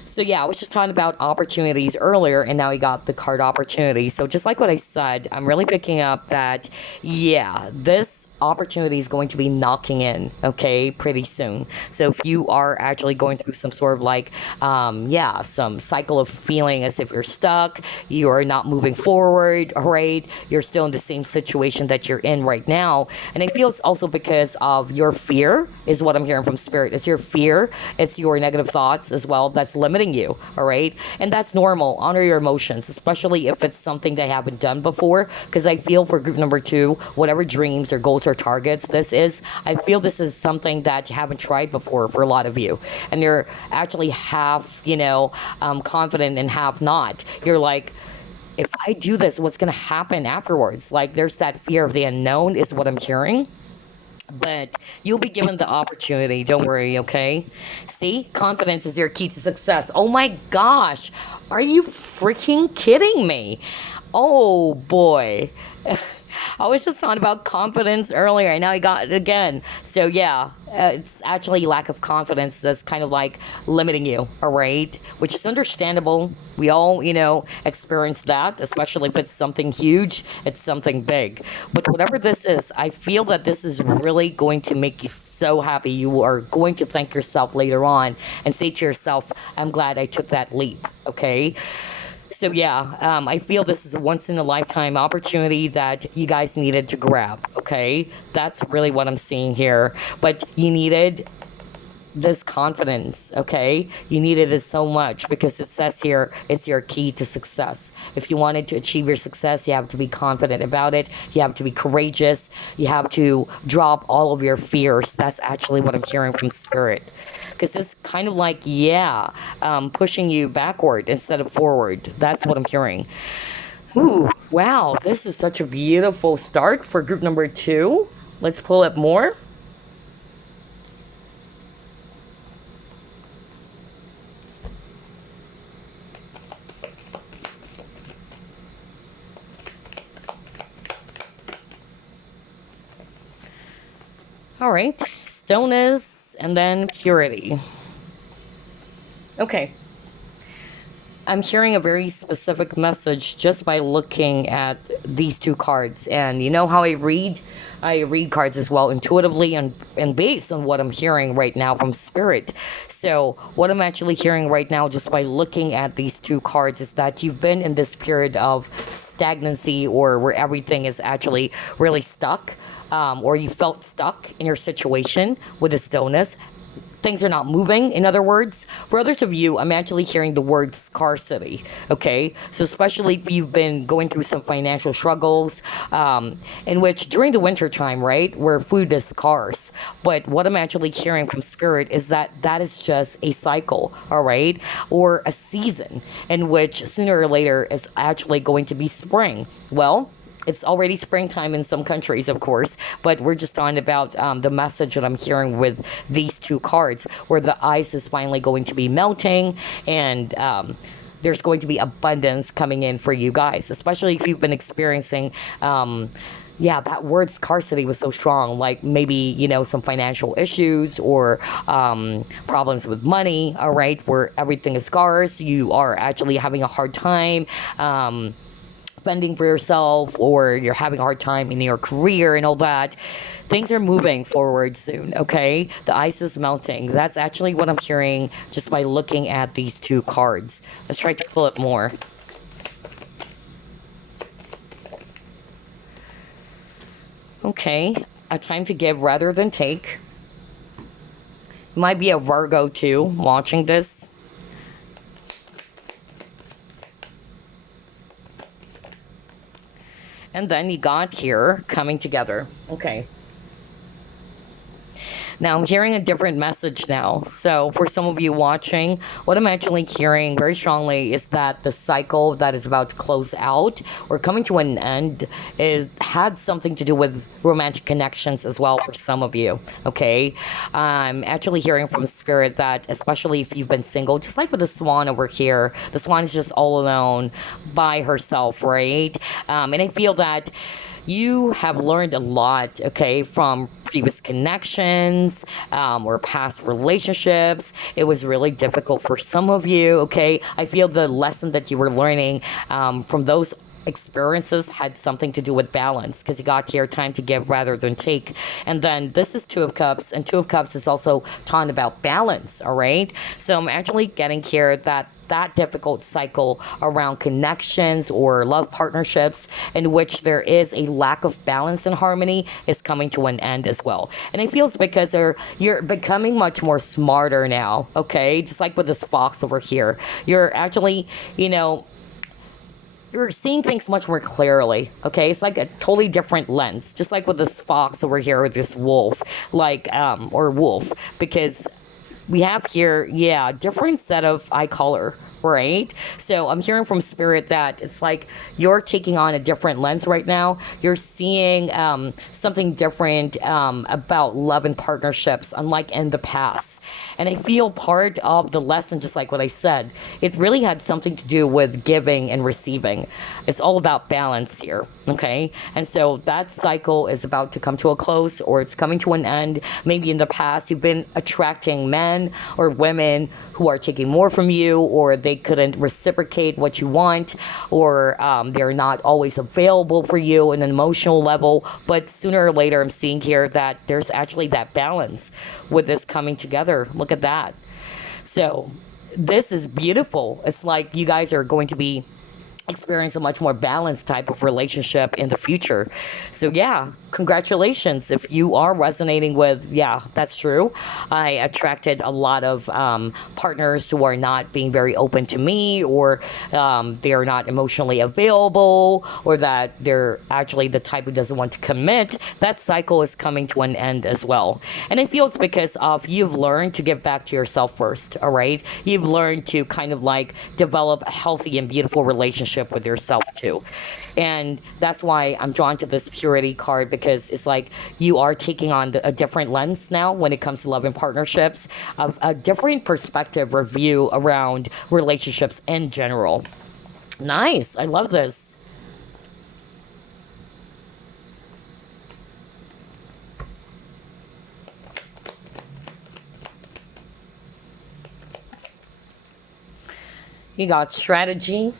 So yeah, I was just talking about opportunities earlier, and now we got the card opportunity. So just like what I said, I'm really picking up that yeah, this opportunity is going to be knocking in, okay, pretty soon. So if you are actually going through some sort of like yeah, some cycle of feeling as if you're stuck, you are not moving forward, right? You're still in the same situation that you're in right now. And I feel it's also because of your fear, is what I'm hearing from spirit. It's your fear, it's your negative thoughts as well that's limiting you, all right? And that's normal. Honor your emotions, especially if it's something they haven't done before. Because I feel for group number two, whatever dreams or goals or targets this is, I feel this is something that you haven't tried before for a lot of you. And you're actually half, confident and half not. You're like, if I do this, what's going to happen afterwards? Like, there's that fear of the unknown, is what I'm hearing. But you'll be given the opportunity. Don't worry, okay? See, confidence is your key to success. Oh my gosh, are you freaking kidding me? Oh boy. I was just talking about confidence earlier, and now I got it again. So yeah, it's actually lack of confidence that's kind of like limiting you, all right? Which is understandable. We all, experience that, especially if it's something huge, it's something big. But whatever this is, I feel that this is really going to make you so happy. You are going to thank yourself later on and say to yourself, I'm glad I took that leap, okay? So yeah, I feel this is a once in a lifetime opportunity that you guys needed to grab, okay? That's really what I'm seeing here. But you needed this confidence, okay? You needed it so much because it says here it's your key to success. If you wanted to achieve your success, you have to be confident about it. You have to be courageous. You have to drop all of your fears. That's actually what I'm hearing from spirit. Because it's kind of like, yeah, pushing you backward instead of forward. That's what I'm hearing. Ooh, wow, this is such a beautiful start for group number two. Let's pull up more. All right, stillness and then purity. Okay. I'm hearing a very specific message just by looking at these two cards. And you know how I read? I read cards as well intuitively and based on what I'm hearing right now from spirit. So what I'm actually hearing right now just by looking at these two cards is that you've been in this period of stagnancy, or where everything is actually really stuck, or you felt stuck in your situation with the stillness. Things are not moving. In other words, for others of you, I'm actually hearing the word scarcity. Okay, so especially if you've been going through some financial struggles, in which during the winter time, right, where food is scarce. But what I'm actually hearing from spirit is that that is just a cycle, all right, or a season in which sooner or later is actually going to be spring. Well, it's already springtime in some countries, of course, but we're just talking about the message that I'm hearing with these two cards, where the ice is finally going to be melting, and there's going to be abundance coming in for you guys, especially if you've been experiencing yeah, that word scarcity was so strong. Like maybe, some financial issues or problems with money, all right, where everything is scarce. You are actually having a hard time fending for yourself, or you're having a hard time in your career and all that. Things are moving forward soon, okay? The ice is melting. That's actually what I'm hearing just by looking at these two cards. Let's try to pull it more. Okay, a time to give rather than take. Might be a Virgo too watching this. And then you got here coming together. Okay. Now I'm hearing a different message now. So for some of you watching, what I'm actually hearing very strongly is that the cycle that is about to close out or coming to an end had something to do with romantic connections as well for some of you. Okay. I'm actually hearing from spirit that especially if you've been single, just like with the swan over here, the swan is just all alone by herself, right? And I feel that you have learned a lot, okay, from previous connections, or past relationships. It was really difficult for some of you, okay. I feel the lesson that you were learning from those experiences had something to do with balance, because you got here time to give rather than take. And then this is Two of Cups, and Two of Cups is also talking about balance, all right. So I'm actually getting here that difficult cycle around connections or love partnerships in which there is a lack of balance and harmony is coming to an end as well. And it feels because you're becoming much more smarter now, okay. Just like with this fox over here, you're actually, you're seeing things much more clearly, okay. It's like a totally different lens, just like with this fox over here, or this wolf, like or wolf, because we have here, yeah, different set of eye color, right? So I'm hearing from spirit that it's like you're taking on a different lens right now. You're seeing something different about love and partnerships, unlike in the past. And I feel part of the lesson, just like what I said, it really had something to do with giving and receiving. It's all about balance here, okay? And so that cycle is about to come to a close, or it's coming to an end. Maybe in the past you've been attracting men or women who are taking more from you, or they couldn't reciprocate what you want, or they're not always available for you on an emotional level. But sooner or later, I'm seeing here that there's actually that balance with this coming together. Look at that. So this is beautiful. It's like you guys are going to be experience a much more balanced type of relationship in the future. So yeah, congratulations if you are resonating with, yeah, that's true. I attracted a lot of partners who are not being very open to me, or they are not emotionally available, or that they're actually the type who doesn't want to commit. That cycle is coming to an end as well. And it feels because of you've learned to give back to yourself first, all right? You've learned to kind of like develop a healthy and beautiful relationship with yourself too. And that's why I'm drawn to this purity card, because it's like you are taking on a different lens now when it comes to love and partnerships, a different perspective or view around relationships in general. Nice. I love this. You got strategy.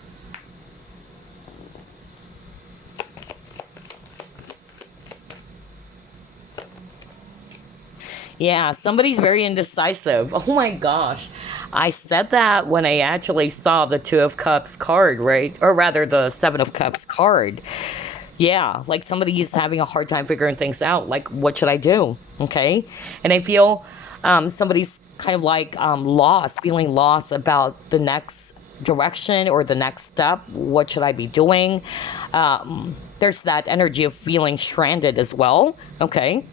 Yeah, somebody's very indecisive. Oh my gosh. I said that when I actually saw the Two of Cups card, right? Or rather, the Seven of Cups card. Yeah, like somebody is having a hard time figuring things out. Like, what should I do? Okay. And I feel somebody's kind of like lost, feeling lost about the next direction or the next step. What should I be doing? There's that energy of feeling stranded as well. Okay.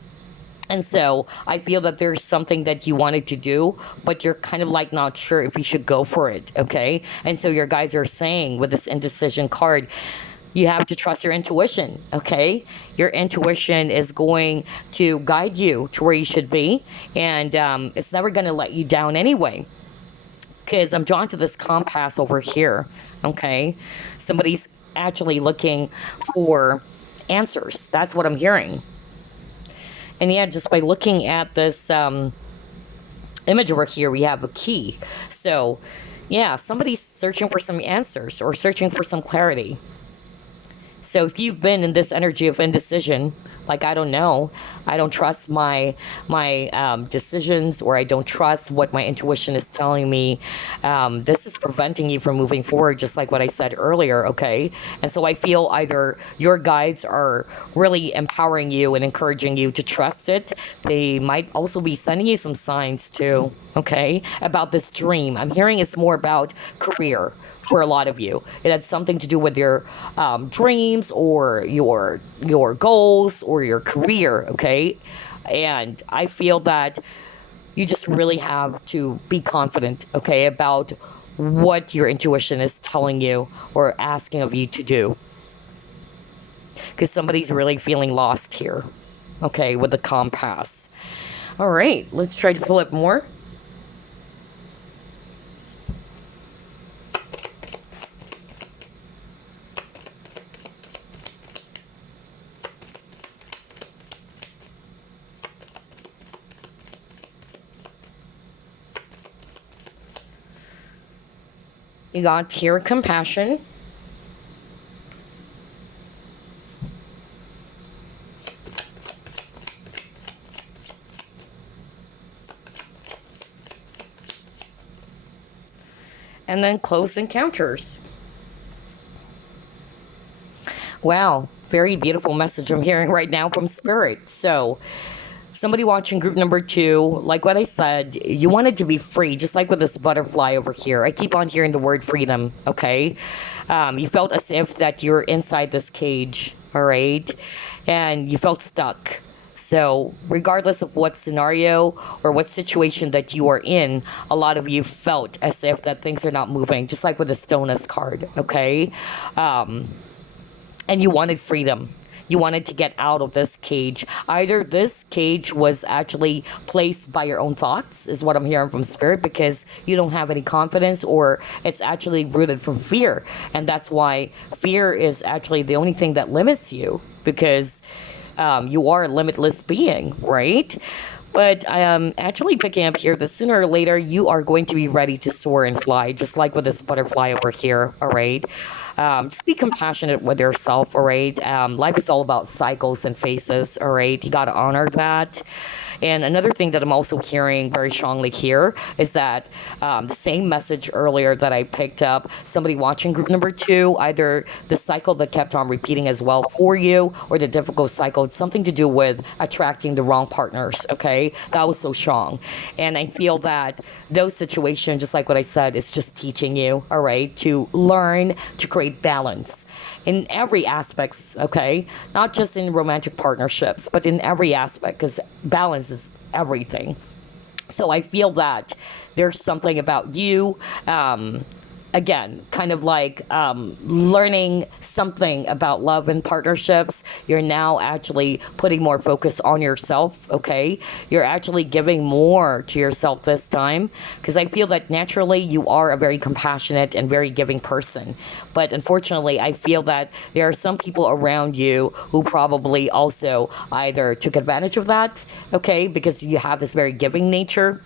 And so I feel that there's something that you wanted to do, but you're kind of like not sure if you should go for it. Okay. And so your guys are saying with this indecision card, you have to trust your intuition. Okay. Your intuition is going to guide you to where you should be. And it's never going to let you down anyway. Because I'm drawn to this compass over here. Okay. Somebody's actually looking for answers. That's what I'm hearing. And yeah, just by looking at this image over here, we have a key. So yeah, somebody's searching for some answers or searching for some clarity. So if you've been in this energy of indecision, like I don't know, I don't trust my decisions, or I don't trust what my intuition is telling me, this is preventing you from moving forward, just like what I said earlier, okay? And so I feel either your guides are really empowering you and encouraging you to trust it. They might also be sending you some signs too, okay, about this dream. I'm hearing it's more about career for a lot of you. It had something to do with your dreams, or your goals, or your career, okay? And I feel that you just really have to be confident, okay, about what your intuition is telling you or asking of you to do. Because somebody's really feeling lost here, okay, with the compass. All right, let's try to pull up more. You got here compassion. And then close encounters. Wow, very beautiful message I'm hearing right now from Spirit. So, somebody watching group number 2, like what I said, you wanted to be free, just like with this butterfly over here. I keep on hearing the word freedom, okay? You felt as if that you're inside this cage, all right? And you felt stuck. So regardless of what scenario or what situation that you are in, a lot of you felt as if that things are not moving, just like with the Stillness card, okay? And you wanted freedom. You wanted to get out of this cage. Either this cage was actually placed by your own thoughts, is what I'm hearing from Spirit, because you don't have any confidence, or it's actually rooted from fear. And that's why fear is actually the only thing that limits you, because you are a limitless being, right? But I am actually picking up here that sooner or later you are going to be ready to soar and fly, just like with this butterfly over here, all right? Just be compassionate with yourself, all right? Life is all about cycles and phases, all right? You got to honor that. And another thing that I'm also hearing very strongly here is that the same message earlier that I picked up, somebody watching group number 2, either the cycle that kept on repeating as well for you, or the difficult cycle, it's something to do with attracting the wrong partners, okay? That was so strong. And I feel that those situations, just like what I said, is just teaching you, all right, to learn to create balance in every aspects, okay? Not just in romantic partnerships, but in every aspect, because balance is everything. So I feel that there's something about you, again, kind of like learning something about love and partnerships. You're now actually putting more focus on yourself, okay? You're actually giving more to yourself this time, because I feel that naturally you are a very compassionate and very giving person. But unfortunately, I feel that there are some people around you who probably also either took advantage of that, okay, because you have this very giving nature.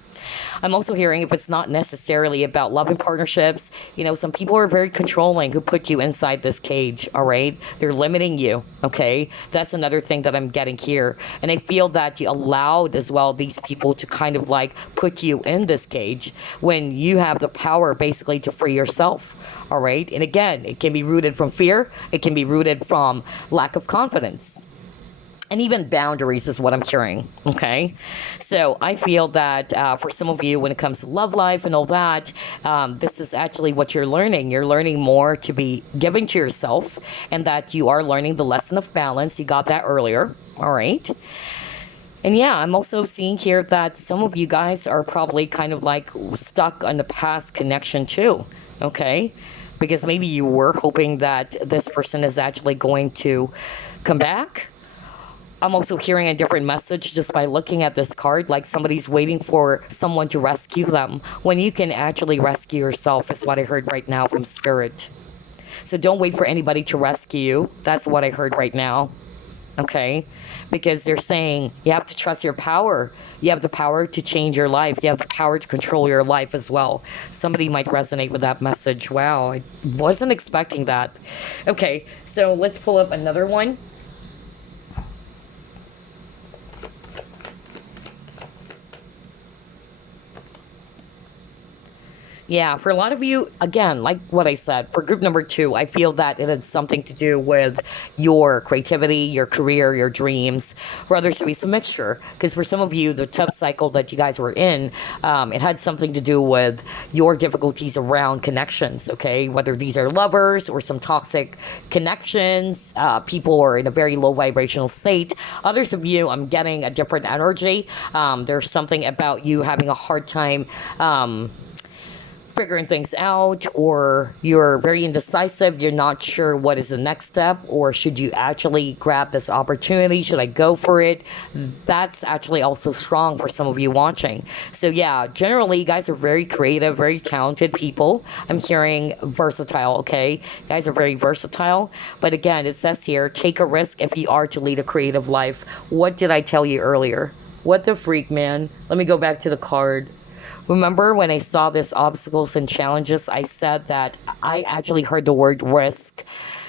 I'm also hearing, if it's not necessarily about love and partnerships, you know, some people are very controlling who put you inside this cage, all right? They're limiting you, okay? That's another thing that I'm getting here. And I feel that you allowed as well these people to kind of like put you in this cage when you have the power basically to free yourself, all right? And again, it can be rooted from fear. It can be rooted from lack of confidence. And even boundaries is what I'm hearing, okay? So I feel that for some of you, when it comes to love life and all that, this is actually what you're learning. You're learning more to be giving to yourself, and that you are learning the lesson of balance. You got that earlier, all right? And yeah, I'm also seeing here that some of you guys are probably kind of like stuck on the past connection too, okay? Because maybe you were hoping that this person is actually going to come back. I'm also hearing a different message just by looking at this card, like somebody's waiting for someone to rescue them, when you can actually rescue yourself, is what I heard right now from Spirit. So don't wait for anybody to rescue you. That's what I heard right now, okay? Because they're saying you have to trust your power. You have the power to change your life. You have the power to control your life as well. Somebody might resonate with that message. Wow, I wasn't expecting that. Okay, so let's pull up another one. Yeah, for a lot of you, again, like what I said, for group number 2, I feel that it had something to do with your creativity, your career, your dreams. For others, to be some mixture. Because for some of you, the tough cycle that you guys were in, it had something to do with your difficulties around connections, okay? Whether these are lovers or some toxic connections, people are in a very low vibrational state. Others of you, I'm getting a different energy. There's something about you having a hard time figuring things out, or you're very indecisive, you're not sure what is the next step, or should you actually grab this opportunity, should I go for it? That's actually also strong for some of you watching. So yeah, generally you guys are very creative, very talented people. I'm hearing versatile, okay? You guys are very versatile, but again, it says here, take a risk if you are to lead a creative life. What did I tell you earlier? What the freak, man? Let me go back to the card. Remember when I saw this obstacles and challenges, I said that I actually heard the word risk.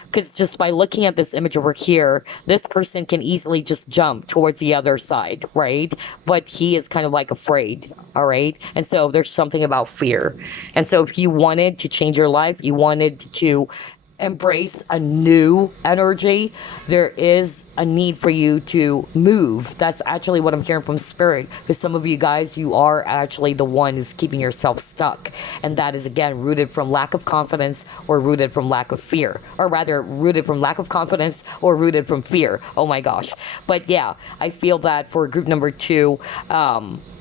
Because just by looking at this image over here, this person can easily just jump towards the other side, right? But he is kind of like afraid, all right? And so there's something about fear. And so if you wanted to change your life, you wanted to embrace a new energy, there is a need for you to move. That's actually what I'm hearing from spirit, because some of you guys, you are actually the one who's keeping yourself stuck, and that is again rooted from lack of confidence or rooted from lack of fear, or rather rooted from lack of confidence or rooted from fear. Oh my gosh. But yeah, I feel that for group number 2,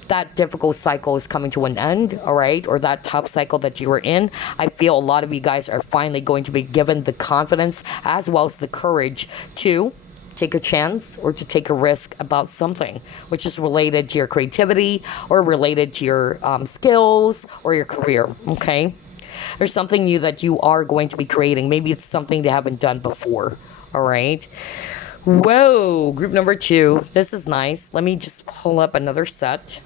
that difficult cycle is coming to an end, all right? Or that tough cycle that you were in. I feel a lot of you guys are finally going to be given the confidence as well as the courage to take a chance or to take a risk about something which is related to your creativity or related to your skills or your career, okay? There's something new that you are going to be creating. Maybe it's something they haven't done before, all right? Whoa, group number 2. This is nice. Let me just pull up another set.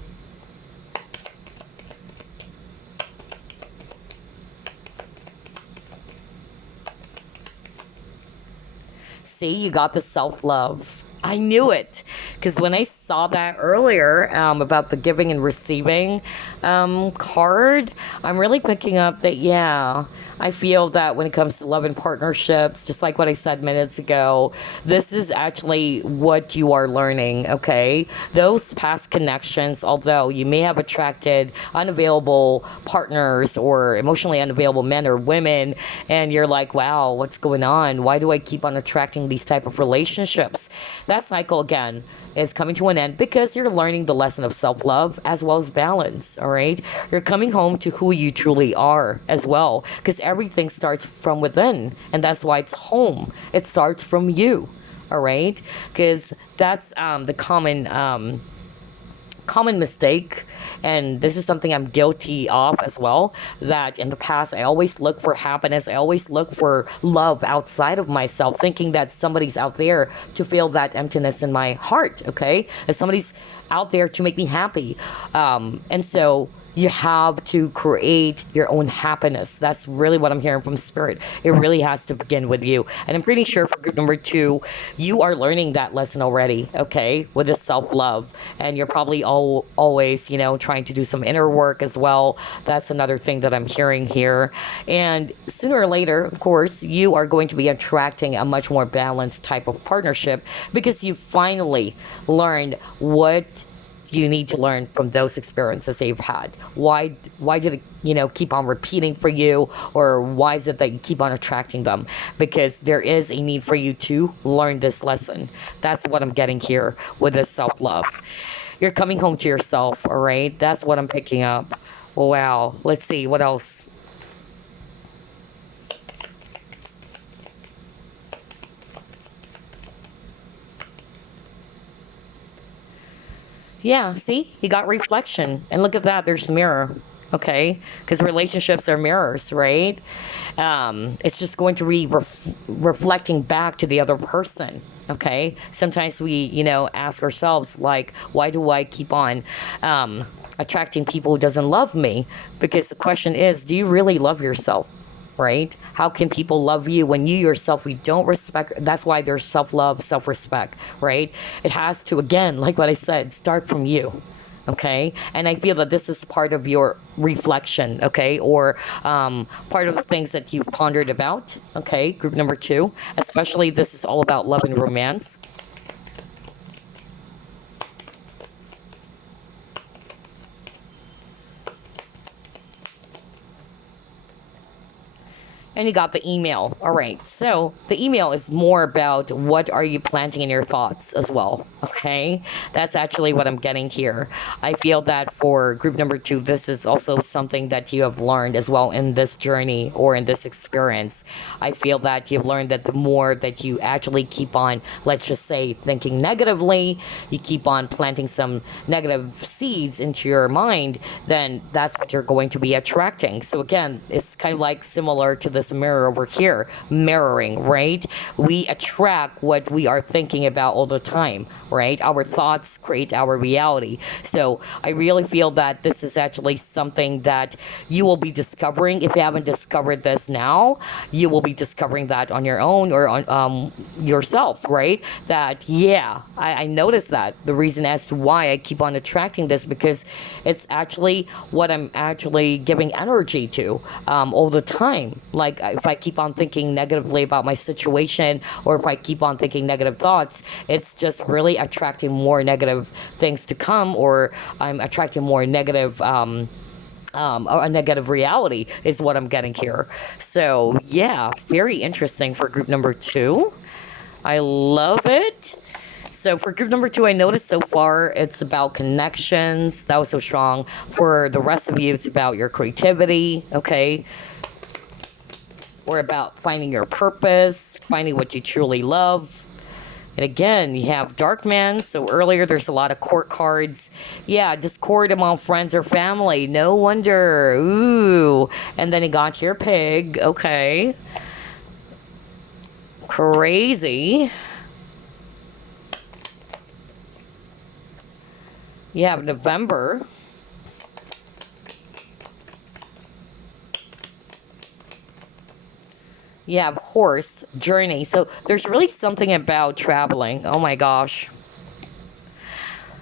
See, you got the self-love. I knew it, because when I saw that earlier about the giving and receiving card, I'm really picking up that, yeah, I feel that when it comes to love and partnerships, just like what I said minutes ago, this is actually what you are learning, okay? Those past connections, although you may have attracted unavailable partners or emotionally unavailable men or women, and you're like, wow, what's going on? Why do I keep on attracting these type of relationships? That cycle, again, is coming to an end because you're learning the lesson of self-love as well as balance, all right? You're coming home to who you truly are as well, because everything starts from within, and that's why it's home. It starts from you, all right? Because that's the common mistake, and this is something I'm guilty of as well, that in the past I always look for happiness, I always look for love outside of myself, thinking that somebody's out there to fill that emptiness in my heart, okay? That somebody's out there to make me happy, and so you have to create your own happiness. That's really what I'm hearing from spirit. It really has to begin with you. And I'm pretty sure for group number 2, you are learning that lesson already, okay, with this self-love. And you're probably always, you know, trying to do some inner work as well. That's another thing that I'm hearing here. And sooner or later, of course, you are going to be attracting a much more balanced type of partnership, because you finally learned what you need to learn from those experiences that you've had. Why did it, you know, keep on repeating for you, or why is it that you keep on attracting them? Because there is a need for you to learn this lesson. That's what I'm getting here with this self-love. You're coming home to yourself, all right? That's what I'm picking up. Wow. Let's see what else. Yeah, see, you got reflection, and look at that, there's mirror, okay? Because relationships are mirrors, right? It's just going to be reflecting back to the other person, okay? Sometimes we, you know, ask ourselves, like, why do I keep on attracting people who doesn't love me? Because the question is, do you really love yourself? Right? How can people love you when you yourself, we don't respect? That's why there's self-love, self-respect, right? It has to, again, like what I said, start from you, okay? And I feel that this is part of your reflection, okay? Or part of the things that you've pondered about, okay? Group number 2, especially this is all about love and romance. And you got the email. All right. So the email is more about what are you planting in your thoughts as well. Okay. That's actually what I'm getting here. I feel that for group number 2, this is also something that you have learned as well in this journey or in this experience. I feel that you've learned that the more that you actually keep on, let's just say, thinking negatively, you keep on planting some negative seeds into your mind, then that's what you're going to be attracting. So again, it's kind of like similar to this a mirror over here, mirroring, right? We attract what we are thinking about all the time, right? Our thoughts create our reality. So I really feel that this is actually something that you will be discovering. If you haven't discovered this now, you will be discovering that on your own or on yourself, right? That, yeah, I noticed that. The reason as to why I keep on attracting this, because it's actually what I'm actually giving energy to all the time. Like if I keep on thinking negatively about my situation, or if I keep on thinking negative thoughts, it's just really attracting more negative things to come, or I'm attracting more negative a negative reality is what I'm getting here. So yeah, very interesting for group number 2. I love it. So for group number 2, I noticed so far it's about connections. That was so strong. For the rest of you, it's about your creativity, okay? Or about finding your purpose, finding what you truly love. And again, you have Dark Man. So earlier, there's a lot of court cards. Yeah, discord among friends or family. No wonder. Ooh. And then you got your pig. Okay. Crazy. You have November. You have horse, journey. So there's really something about traveling. Oh my gosh.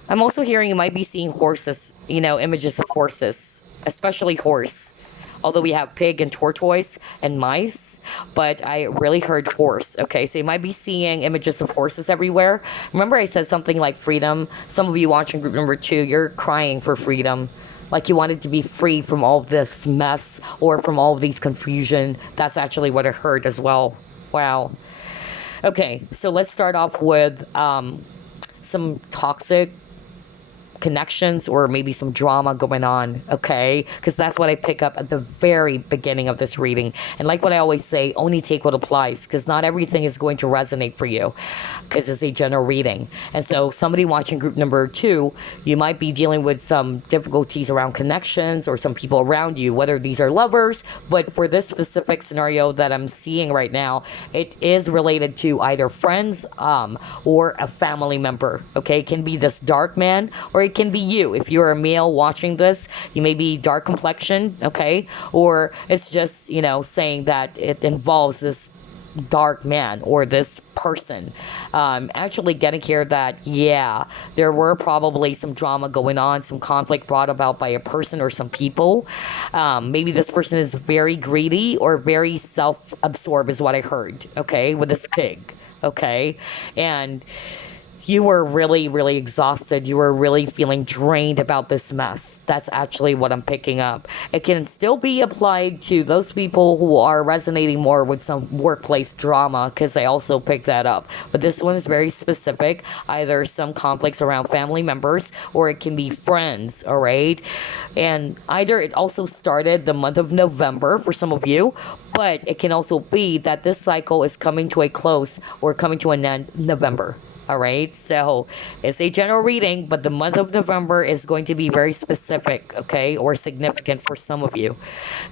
I'm also hearing you might be seeing horses, images of horses, especially horse. Although we have pig and tortoise and mice, but I really heard horse. Okay, so you might be seeing images of horses everywhere. Remember I said something like freedom? Some of you watching group number 2, you're crying for freedom. Like you wanted to be free from all this mess or from all of these confusion. That's actually what I heard as well. Wow. Okay, so let's start off with some toxic connections or maybe some drama going on, okay? Because that's what I pick up at the very beginning of this reading. And like what I always say, only take what applies, because not everything is going to resonate for you, because it's a general reading. And so somebody watching group number 2, you might be dealing with some difficulties around connections or some people around you, whether these are lovers, but for this specific scenario that I'm seeing right now, it is related to either friends or a family member, okay? It can be this dark man, or it can be you. If you're a male watching this, you may be dark complexion, okay? Or it's just, saying that it involves this dark man or this person. Actually getting here that, yeah, there were probably some drama going on, some conflict brought about by a person or some people. Maybe this person is very greedy or very self-absorbed is what I heard, okay, with this pig, okay? And you were really, really exhausted. You were really feeling drained about this mess. That's actually what I'm picking up. It can still be applied to those people who are resonating more with some workplace drama, because I also picked that up. But this one is very specific. Either some conflicts around family members, or it can be friends, all right? And either it also started the month of November for some of you, but it can also be that this cycle is coming to a close or coming to an end November. All right, so it's a general reading, but the month of November is going to be very specific, okay, or significant for some of you.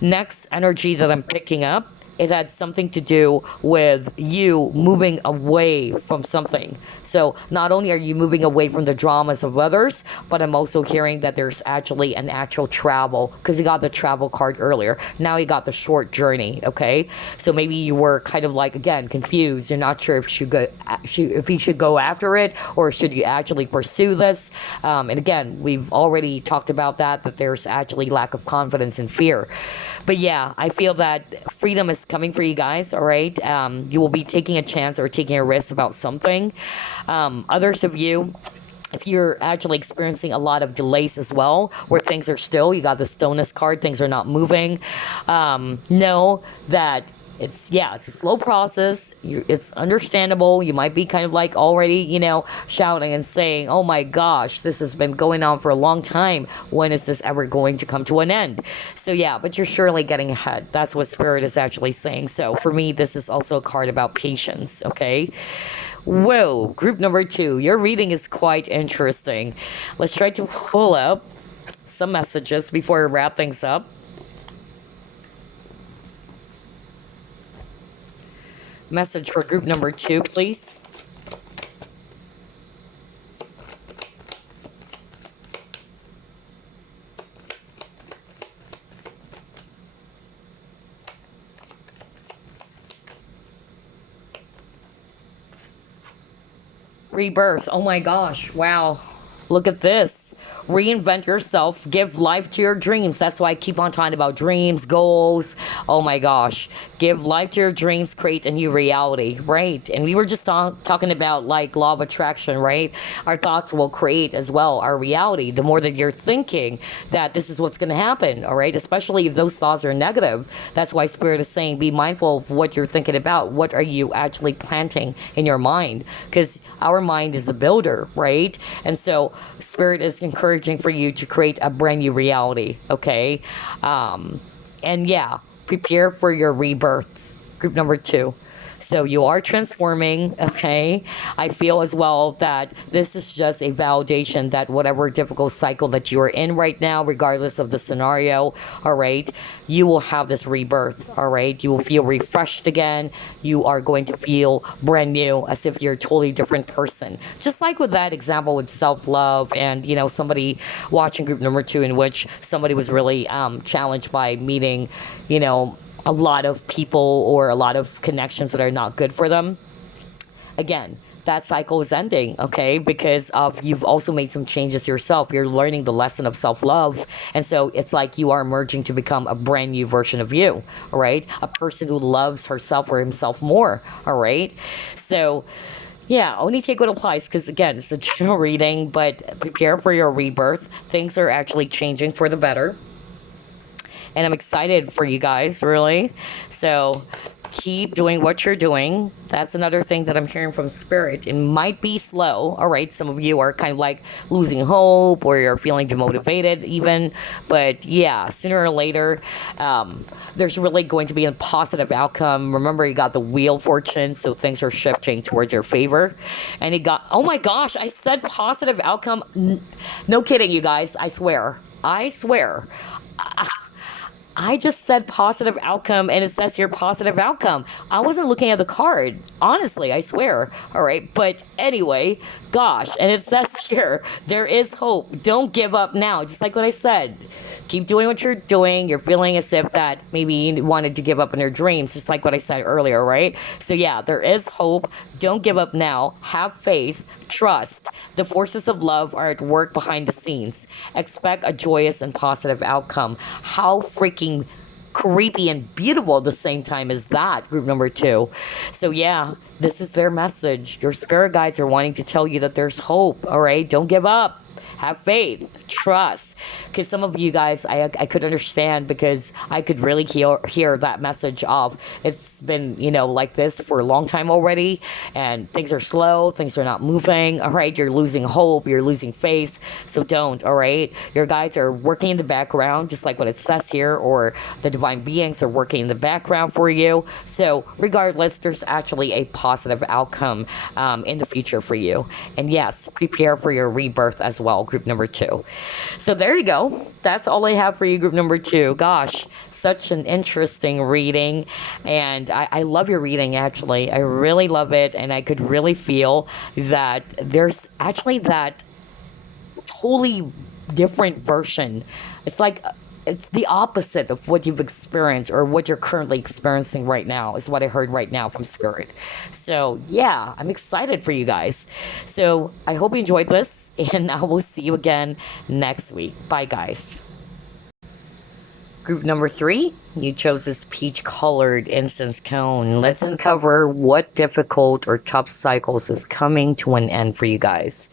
Next energy that I'm picking up, it had something to do with you moving away from something. So not only are you moving away from the dramas of others, but I'm also hearing that there's actually an actual travel, because you got the travel card earlier. Now you got the short journey, okay? So maybe you were kind of like, again, confused. You're not sure if you should go after it, or should you actually pursue this. And again, we've already talked about that there's actually lack of confidence and fear. But yeah, I feel that freedom is coming for you guys, all right? You will be taking a chance or taking a risk about something. Others of you, if you're actually experiencing a lot of delays as well, where things are still, you got the Stillness card, things are not moving, know that it's a slow process. It's understandable. You might be kind of like already, shouting and saying, oh my gosh, this has been going on for a long time. When is this ever going to come to an end? So yeah, but you're surely getting ahead. That's what Spirit is actually saying. So for me, this is also a card about patience, okay? Whoa, group number 2. Your reading is quite interesting. Let's try to pull up some messages before we wrap things up. Message for group number 2, please. Rebirth. Oh my gosh. Wow. Look at this. Reinvent yourself. Give life to your dreams. That's why I keep on talking about dreams, goals. Oh my gosh. Give life to your dreams. Create a new reality. Right. And we were just talking about like law of attraction, right? Our thoughts will create as well our reality. The more that you're thinking that this is what's going to happen. All right. Especially if those thoughts are negative. That's why Spirit is saying be mindful of what you're thinking about. What are you actually planting in your mind? Because our mind is a builder, right? And so Spirit is encouraging for you to create a brand new reality, okay? And yeah, prepare for your rebirth, group number 2. So you are transforming, okay? I feel as well that this is just a validation that whatever difficult cycle that you are in right now, regardless of the scenario, all right, you will have this rebirth, all right? You will feel refreshed again. You are going to feel brand new, as if you're a totally different person. Just like with that example with self-love and, you know, somebody watching group number 2 in which somebody was really challenged by meeting, you know, a lot of people or a lot of connections that are not good for them. Again, that cycle is ending, okay? Because of you've also made some changes yourself. You're learning the lesson of self-love. And so it's like you are emerging to become a brand new version of you, all right? A person who loves herself or himself more, all right? So yeah, only take what applies because, again, it's a general reading, but prepare for your rebirth. Things are actually changing for the better. And I'm excited for you guys, really. So keep doing what you're doing. That's another thing that I'm hearing from Spirit. It might be slow, all right? Some of you are kind of like losing hope or you're feeling demotivated even. But yeah, sooner or later, there's really going to be a positive outcome. Remember, you got the wheel fortune, so things are shifting towards your favor. And you got, oh my gosh, I said positive outcome. No kidding, you guys. I swear. I swear. I just said positive outcome and it says here positive outcome. I wasn't looking at the card. Honestly, I swear. All right. But anyway, gosh. And it says here, there is hope. Don't give up now. Just like what I said. Keep doing what you're doing. You're feeling as if that maybe you wanted to give up on your dreams. Just like what I said earlier, right? So yeah, there is hope. Don't give up now. Have faith. Trust. The forces of love are at work behind the scenes. Expect a joyous and positive outcome. How freaking creepy and beautiful at the same time as that, group number 2. So yeah, this is their message. Your spirit guides are wanting to tell you that there's hope, all right? Don't give up. Have faith, trust. Because some of you guys, I could understand because I could really hear that message of it's been, you know, like this for a long time already and things are slow, things are not moving, all right? You're losing hope, you're losing faith, so don't, all right? Your guides are working in the background, just like what it says here, or the divine beings are working in the background for you. So regardless, there's actually a positive outcome in the future for you. And yes, prepare for your rebirth as well, group number 2. So there you go. That's all I have for you, group number 2. Gosh, such an interesting reading. And I love your reading, actually. I really love it. And I could really feel that there's actually that totally different version. It's like it's the opposite of what you've experienced or what you're currently experiencing right now is what I heard right now from Spirit. So yeah, I'm excited for you guys. So I hope you enjoyed this and I will see you again next week. Bye guys. Group number 3, you chose this peach colored incense cone. Let's uncover what difficult or tough cycles is coming to an end for you guys.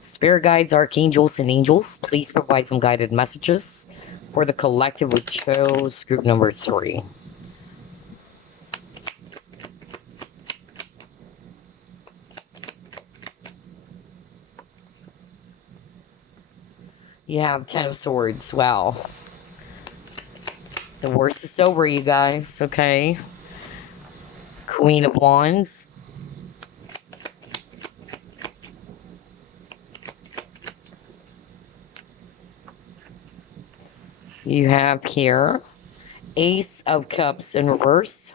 Spirit guides, archangels, and angels, please provide some guided messages for the collective we chose, group number 3. You have 10 of Swords. Wow. The worst is over, you guys, okay? Queen of Wands. You have here Ace of Cups in reverse.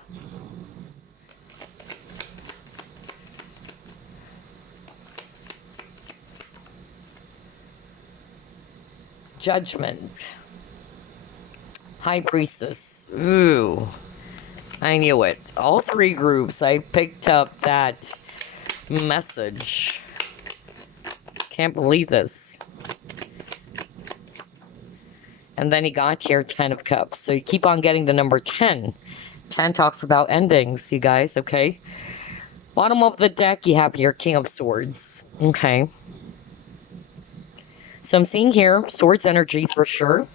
Judgment. High Priestess. Ooh. I knew it. All three groups, I picked up that message. Can't believe this. And then you got here 10 of Cups. So you keep on getting the number 10. 10 talks about endings, you guys, okay? Bottom of the deck, you have your King of Swords. Okay. So I'm seeing here, Swords energies for sure.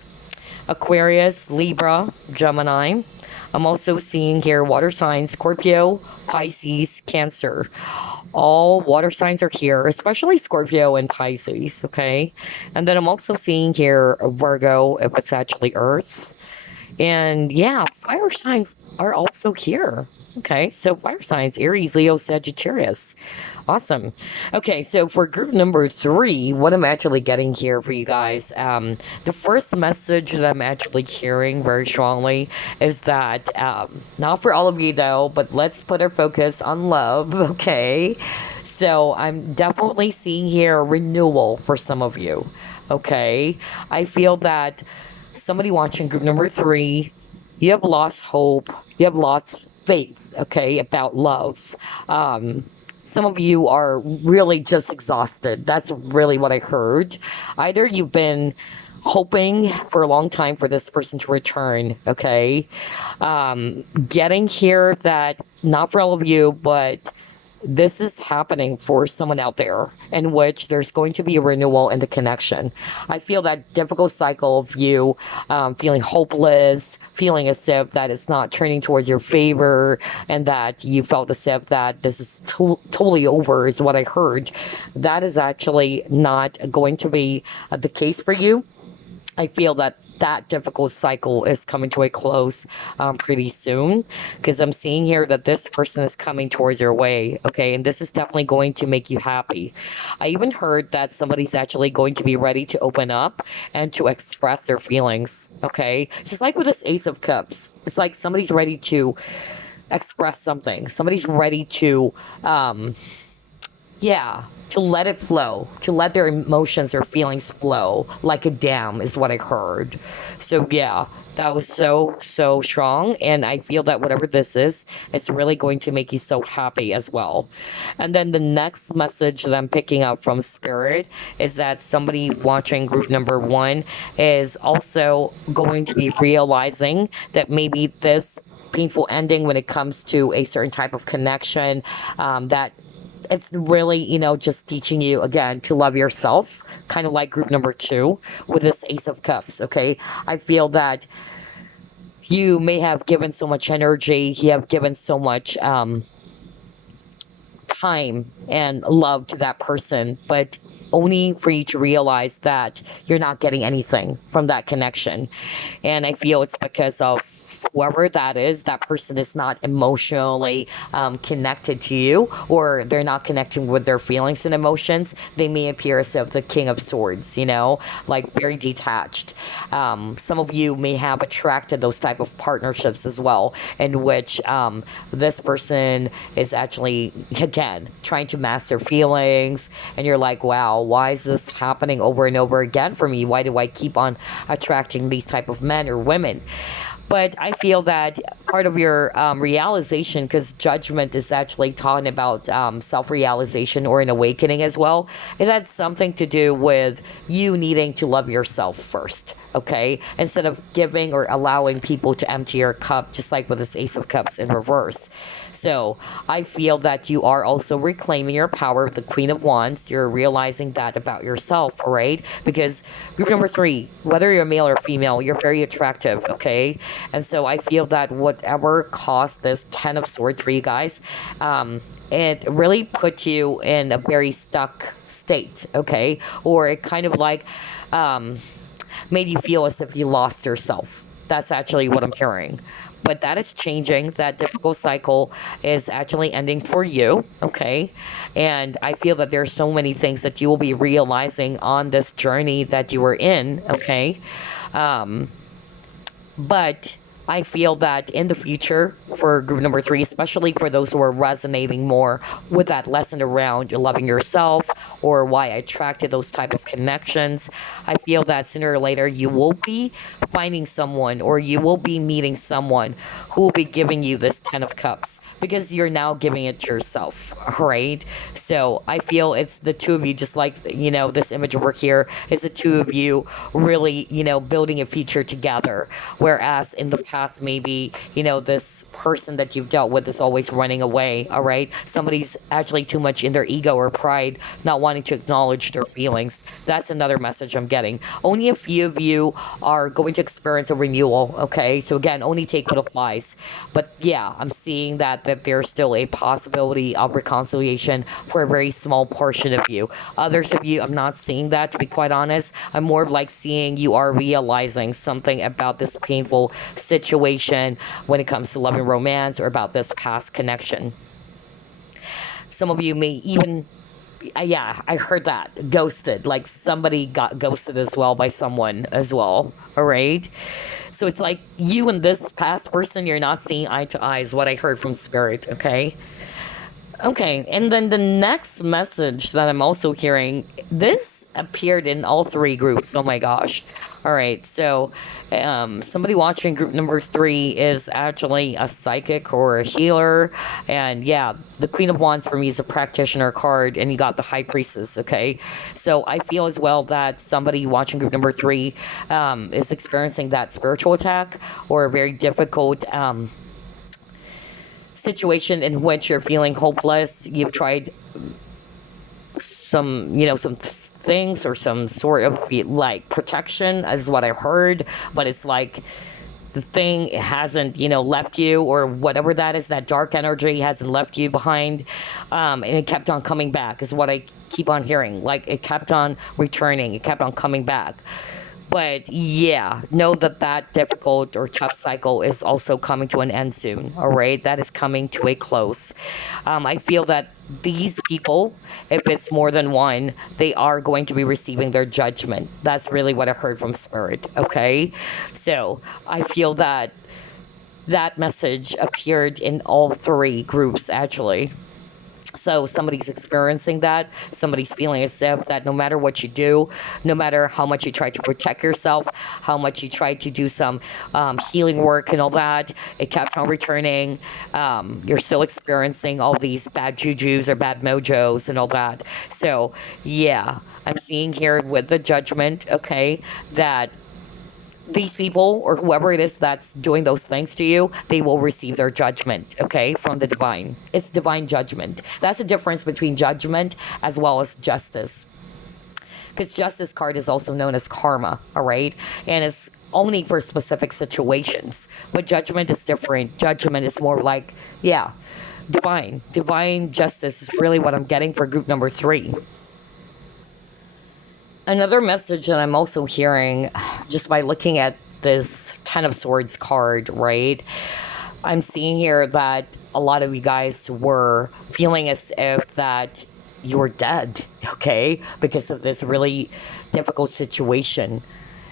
Aquarius, Libra, Gemini. I'm also seeing here water signs, Scorpio, Pisces, Cancer. All water signs are here, especially Scorpio and Pisces, okay? And then I'm also seeing here Virgo, if it's actually Earth. And yeah, fire signs are also here. Okay, so fire signs, Aries, Leo, Sagittarius. Awesome. Okay, so for group number 3, what I'm actually getting here for you guys, the first message that I'm actually hearing very strongly is that, not for all of you though, but let's put our focus on love, okay? So I'm definitely seeing here renewal for some of you, okay? I feel that somebody watching group number 3, you have lost hope, you have lost faith, okay, about love. Some of you are really just exhausted. That's really what I heard. Either you've been hoping for a long time for this person to return, okay? Getting here that, not for all of you, but this is happening for someone out there in which there's going to be a renewal in the connection. I feel that difficult cycle of you feeling hopeless, feeling as if that it's not turning towards your favor, and that you felt as if that this is totally over is what I heard. That is actually not going to be the case for you. I feel that difficult cycle is coming to a close pretty soon, because I'm seeing here that this person is coming towards your way, okay, and this is definitely going to make you happy. I even heard that somebody's actually going to be ready to open up and to express their feelings, okay, just like with this Ace of Cups. It's like somebody's ready to express something, somebody's ready to to let it flow, to let their emotions or feelings flow like a dam is what I heard. So yeah, that was so strong, and I feel that whatever this is, it's really going to make you so happy as well. And then the next message that I'm picking up from Spirit is that somebody watching group number 1 is also going to be realizing that maybe this painful ending when it comes to a certain type of connection, that it's really, just teaching you again to love yourself, kind of like group number 2 with this Ace of Cups, okay? I feel that you may have given so much energy, you have given so much time and love to that person, but only for you to realize that you're not getting anything from that connection. And I feel it's because of whoever that is, that person is not emotionally connected to you, or they're not connecting with their feelings and emotions. They may appear as if the King of Swords, like very detached. Some of you may have attracted those type of partnerships as well, in which this person is actually, again, trying to master feelings, and you're like, wow, why is this happening over and over again for me? Why do I keep on attracting these type of men or women? But I feel that part of your realization, because Judgment is actually talking about self-realization or an awakening as well, it had something to do with you needing to love yourself first, okay? Instead of giving or allowing people to empty your cup, just like with this Ace of Cups in reverse. So I feel that you are also reclaiming your power with the Queen of Wands. You're realizing that about yourself, right? Because group number 3, whether you're male or female, you're very attractive, okay? And so I feel that whatever caused this 10 of Swords for you guys, it really put you in a very stuck state, okay? Or it kind of like made you feel as if you lost yourself. That's actually what I'm hearing. But that is changing. That difficult cycle is actually ending for you, okay? And I feel that there's so many things that you will be realizing on this journey that you were in, okay? But I feel that in the future for group number three, especially for those who are resonating more with that lesson around loving yourself or why I attracted those type of connections, I feel that sooner or later you will be finding someone or you will be meeting someone who will be giving you this 10 of cups because you're now giving it to yourself, right? So I feel it's the two of you, just like, this image over here is the two of you really, building a future together. Whereas in the past, maybe, this person that you've dealt with is always running away, all right? Somebody's actually too much in their ego or pride, not wanting to acknowledge their feelings. That's another message I'm getting. Only a few of you are going to experience a renewal, okay? So again, only take what applies. But yeah, I'm seeing that there's still a possibility of reconciliation for a very small portion of you. Others of you, I'm not seeing that, to be quite honest. I'm more of like seeing you are realizing something about this painful situation when it comes to love and romance or about this past connection. Some of you may even, yeah, I heard that, ghosted, like somebody got ghosted as well by someone as well, all right? So it's like you and this past person, you're not seeing eye to eye is what I heard from spirit, okay? Okay, and then the next message that I'm also hearing, this appeared in all three groups. Oh my gosh. All right, so somebody watching group number three is actually a psychic or a healer. And yeah, the Queen of Wands for me is a practitioner card, and you got the High Priestess, okay? So I feel as well that somebody watching group number three is experiencing that spiritual attack or a very difficult situation in which you're feeling hopeless. You've tried some things or some sort of like protection is what I heard, but it's like the thing hasn't left you, or whatever that is, that dark energy hasn't left you behind, and it kept on coming back is what I keep on hearing. Like it kept on returning, it kept on coming back. But yeah, know that difficult or tough cycle is also coming to an end soon, all right? That is coming to a close. I feel that these people, if it's more than one, they are going to be receiving their judgment. That's really what I heard from Spirit, okay? So I feel that message appeared in all three groups, actually. So somebody's experiencing that. Somebody's feeling as if that no matter what you do, no matter how much you try to protect yourself, how much you try to do some healing work and all that, it kept on returning. You're still experiencing all these bad jujus or bad mojos and all that. So yeah, I'm seeing here with the judgment, okay, that these people or whoever it is that's doing those things to you, they will receive their judgment, okay, from the divine. It's divine judgment. That's the difference between judgment as well as justice. Because justice card is also known as karma, all right? And it's only for specific situations. But judgment is different. Judgment is more like, yeah, divine. Divine justice is really what I'm getting for group number three. Another message that I'm also hearing just by looking at this Ten of Swords card, right? I'm seeing here that a lot of you guys were feeling as if that you're dead, okay? Because of this really difficult situation.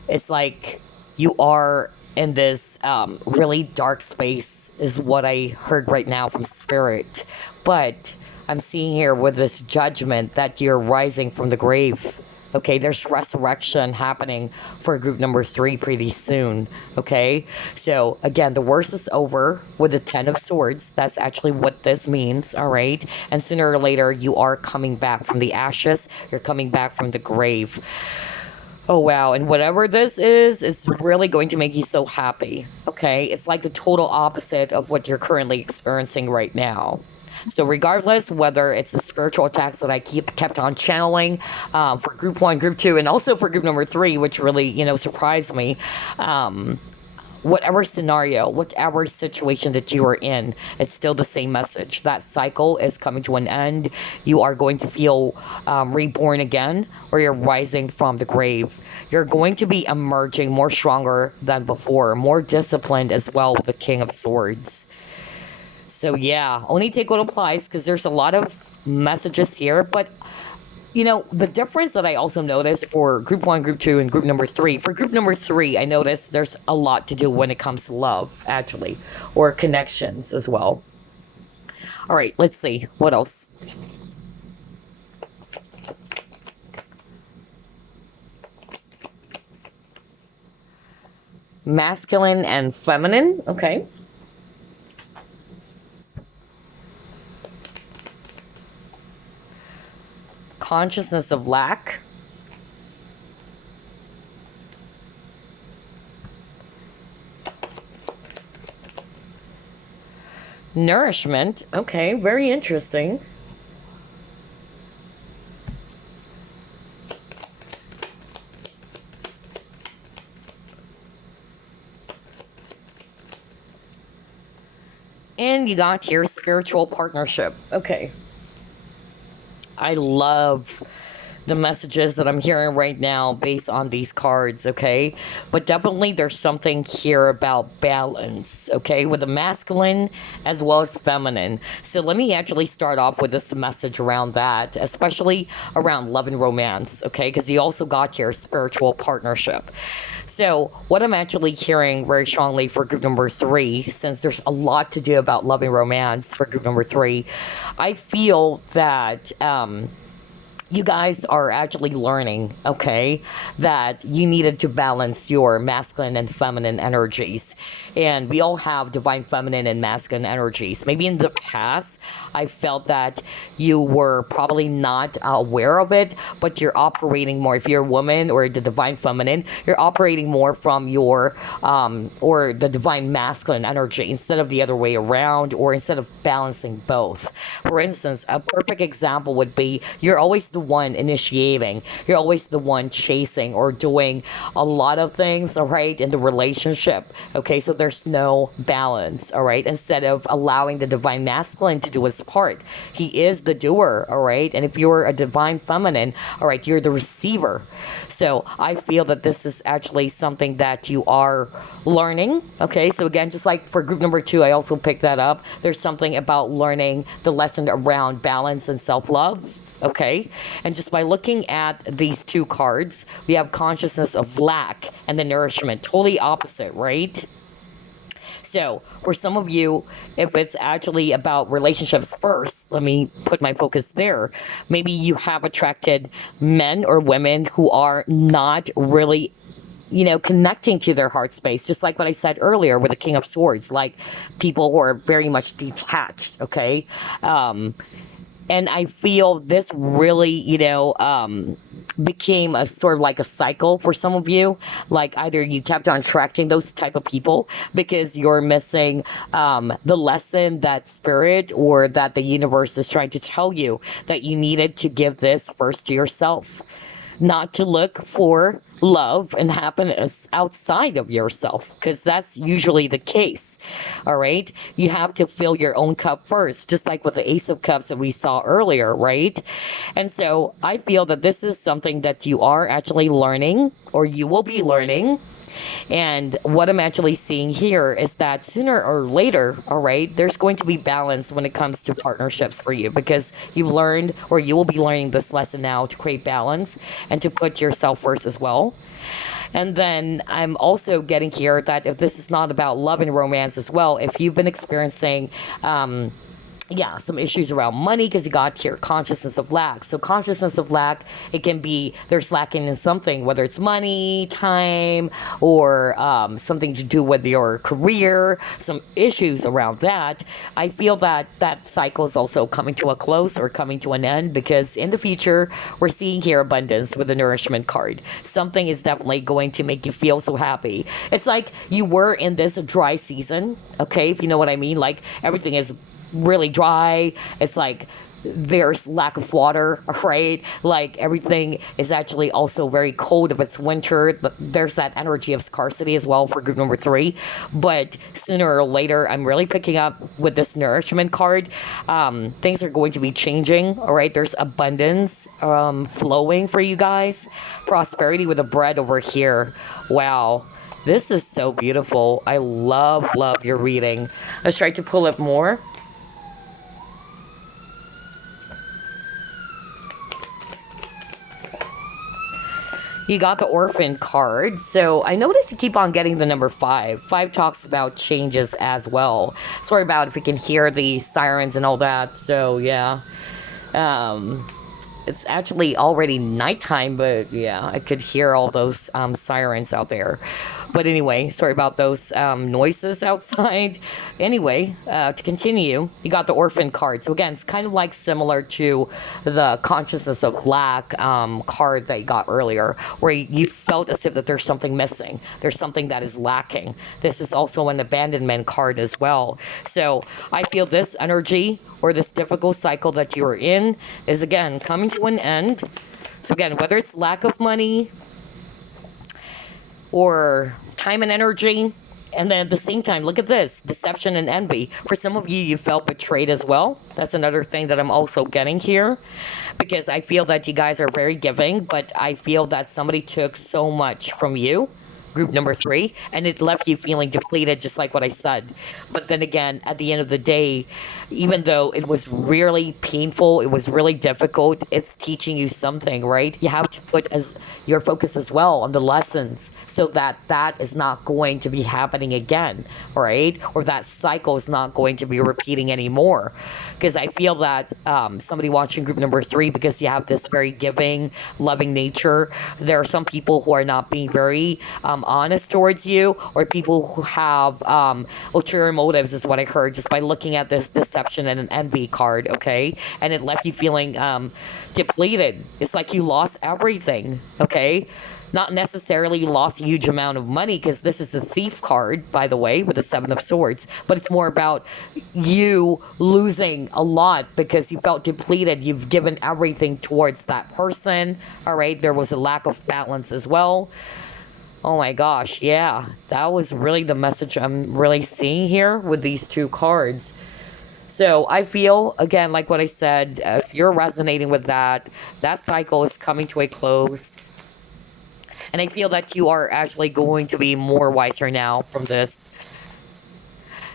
It's like you are in this really dark space is what I heard right now from Spirit. But I'm seeing here with this judgment that you're rising from the grave. Okay, there's resurrection happening for group number three pretty soon, okay? So, again, the worst is over with the Ten of Swords. That's actually what this means, all right? And sooner or later, you are coming back from the ashes. You're coming back from the grave. Oh, wow. And whatever this is, it's really going to make you so happy, okay? It's like the total opposite of what you're currently experiencing right now. So regardless, whether it's the spiritual attacks that I kept on channeling for group one, group two, and also for group number three, which really, surprised me, whatever scenario, whatever situation that you are in, it's still the same message. That cycle is coming to an end. You are going to feel reborn again, or you're rising from the grave. You're going to be emerging more stronger than before, more disciplined as well with the King of Swords. So yeah, only take what applies because there's a lot of messages here, but You know, the difference that I also noticed for group one, group two, and group number three. For group number three, I noticed there's a lot to do when it comes to love, actually, or connections as well. All right, let's see. What else? Masculine and feminine. Okay. Consciousness of lack. Nourishment. Okay, very interesting. And you got your spiritual partnership. Okay. I love the messages that I'm hearing right now based on these cards, okay? But definitely there's something here about balance, okay? With the masculine as well as feminine. So let me actually start off with this message around that, especially around love and romance, okay? Because you also got your spiritual partnership. So what I'm actually hearing very strongly for group number three, since there's a lot to do about love and romance for group number three, I feel that you guys are actually learning, okay, that you needed to balance your masculine and feminine energies. And we all have divine feminine and masculine energies. Maybe in the past, I felt that you were probably not aware of it, but you're operating more. If you're a woman or the divine feminine, you're operating more from your, or the divine masculine energy instead of the other way around, or instead of balancing both. For instance, a perfect example would be you're always the one initiating, you're always the one chasing or doing a lot of things, all right, in the relationship, okay? So there's no balance, all right? Instead of allowing the divine masculine to do its part, he is the doer, all right? And if you're a divine feminine, all right, you're the receiver. So I feel that this is actually something that you are learning, okay? So again, just like for group number two, I also picked that up. There's something about learning the lesson around balance and self-love, okay? And just by looking at these two cards, we have consciousness of lack and the nourishment, totally opposite, right? So for some of you, if it's actually about relationships first, let me put my focus there. Maybe you have attracted men or women who are not really, you know, connecting to their heart space, just like what I said earlier with the King of Swords, like people who are very much detached, okay? And I feel this really, you know, became a sort of like a cycle for some of you. Like either you kept on attracting those type of people because you're missing the lesson that spirit or that the universe is trying to tell you, that you needed to give this first to yourself, not to look for love and happiness outside of yourself, because that's usually the case. All right, you have to fill your own cup first, just like with the Ace of Cups that we saw earlier, right? And so I feel that this is something that you are actually learning, or you will be learning. And what I'm actually seeing here is that sooner or later, all right, there's going to be balance when it comes to partnerships for you, because you've learned, or you will be learning this lesson now, to create balance and to put yourself first as well. And then I'm also getting here that if this is not about love and romance as well, if you've been experiencing yeah, some issues around money, because you got here consciousness of lack. So consciousness of lack, it can be there's lacking in something, whether it's money, time, or something to do with your career, some issues around that. I feel that that cycle is also coming to a close or coming to an end, because in the future, we're seeing here abundance with the nourishment card. Something is definitely going to make you feel so happy. It's like you were in this dry season, okay, if you know what I mean. Like everything is really dry. It's like there's lack of water, right? Like everything is actually also very cold if it's winter. But there's that energy of scarcity as well for group number three. But sooner or later, I'm really picking up with this nourishment card. Things are going to be changing, all right? There's abundance flowing for you guys. Prosperity with the bread over here. Wow. This is so beautiful. I love your reading. Let's try to pull up more. You got the orphan card. So I noticed you keep on getting the number 5. 5 talks about changes as well. Sorry about if you can hear the sirens and all that. So yeah. Um, it's actually already nighttime, but yeah, I could hear all those sirens out there. But anyway, sorry about those noises outside. Anyway, to continue, you got the orphan card. So again, it's kind of like similar to the consciousness of lack card that you got earlier, where you felt as if that there's something missing. There's something that is lacking. This is also an abandonment card as well. So I feel this energy or this difficult cycle that you're in is again coming to an end. So again, whether it's lack of money or time and energy, and then at the same time, look at this, deception and envy. For some of you, you felt betrayed as well. That's another thing that I'm also getting here, because I feel that you guys are very giving, but I feel that somebody took so much from you, group number 3, and it left you feeling depleted, just like what I said. But then again, at the end of the day, even though it was really painful, it was really difficult, it's teaching you something, right? You have to put as your focus as well on the lessons, so that that is not going to be happening again, right? Or that cycle is not going to be repeating anymore. Because I feel that somebody watching group number 3, because you have this very giving, loving nature, there are some people who are not being very honest towards you, or people who have ulterior motives, is what I heard just by looking at this deception and an envy card, okay? And it left you feeling depleted. It's like you lost everything, okay? Not necessarily you lost a huge amount of money, because this is the thief card, by the way, with the 7 of Swords. But it's more about you losing a lot because you felt depleted. You've given everything towards that person, all right? There was a lack of balance as well. Oh my gosh, yeah. That was really the message I'm really seeing here with these 2 cards. So I feel, again, like what I said, if you're resonating with that, that cycle is coming to a close. And I feel that you are actually going to be more wiser now from this.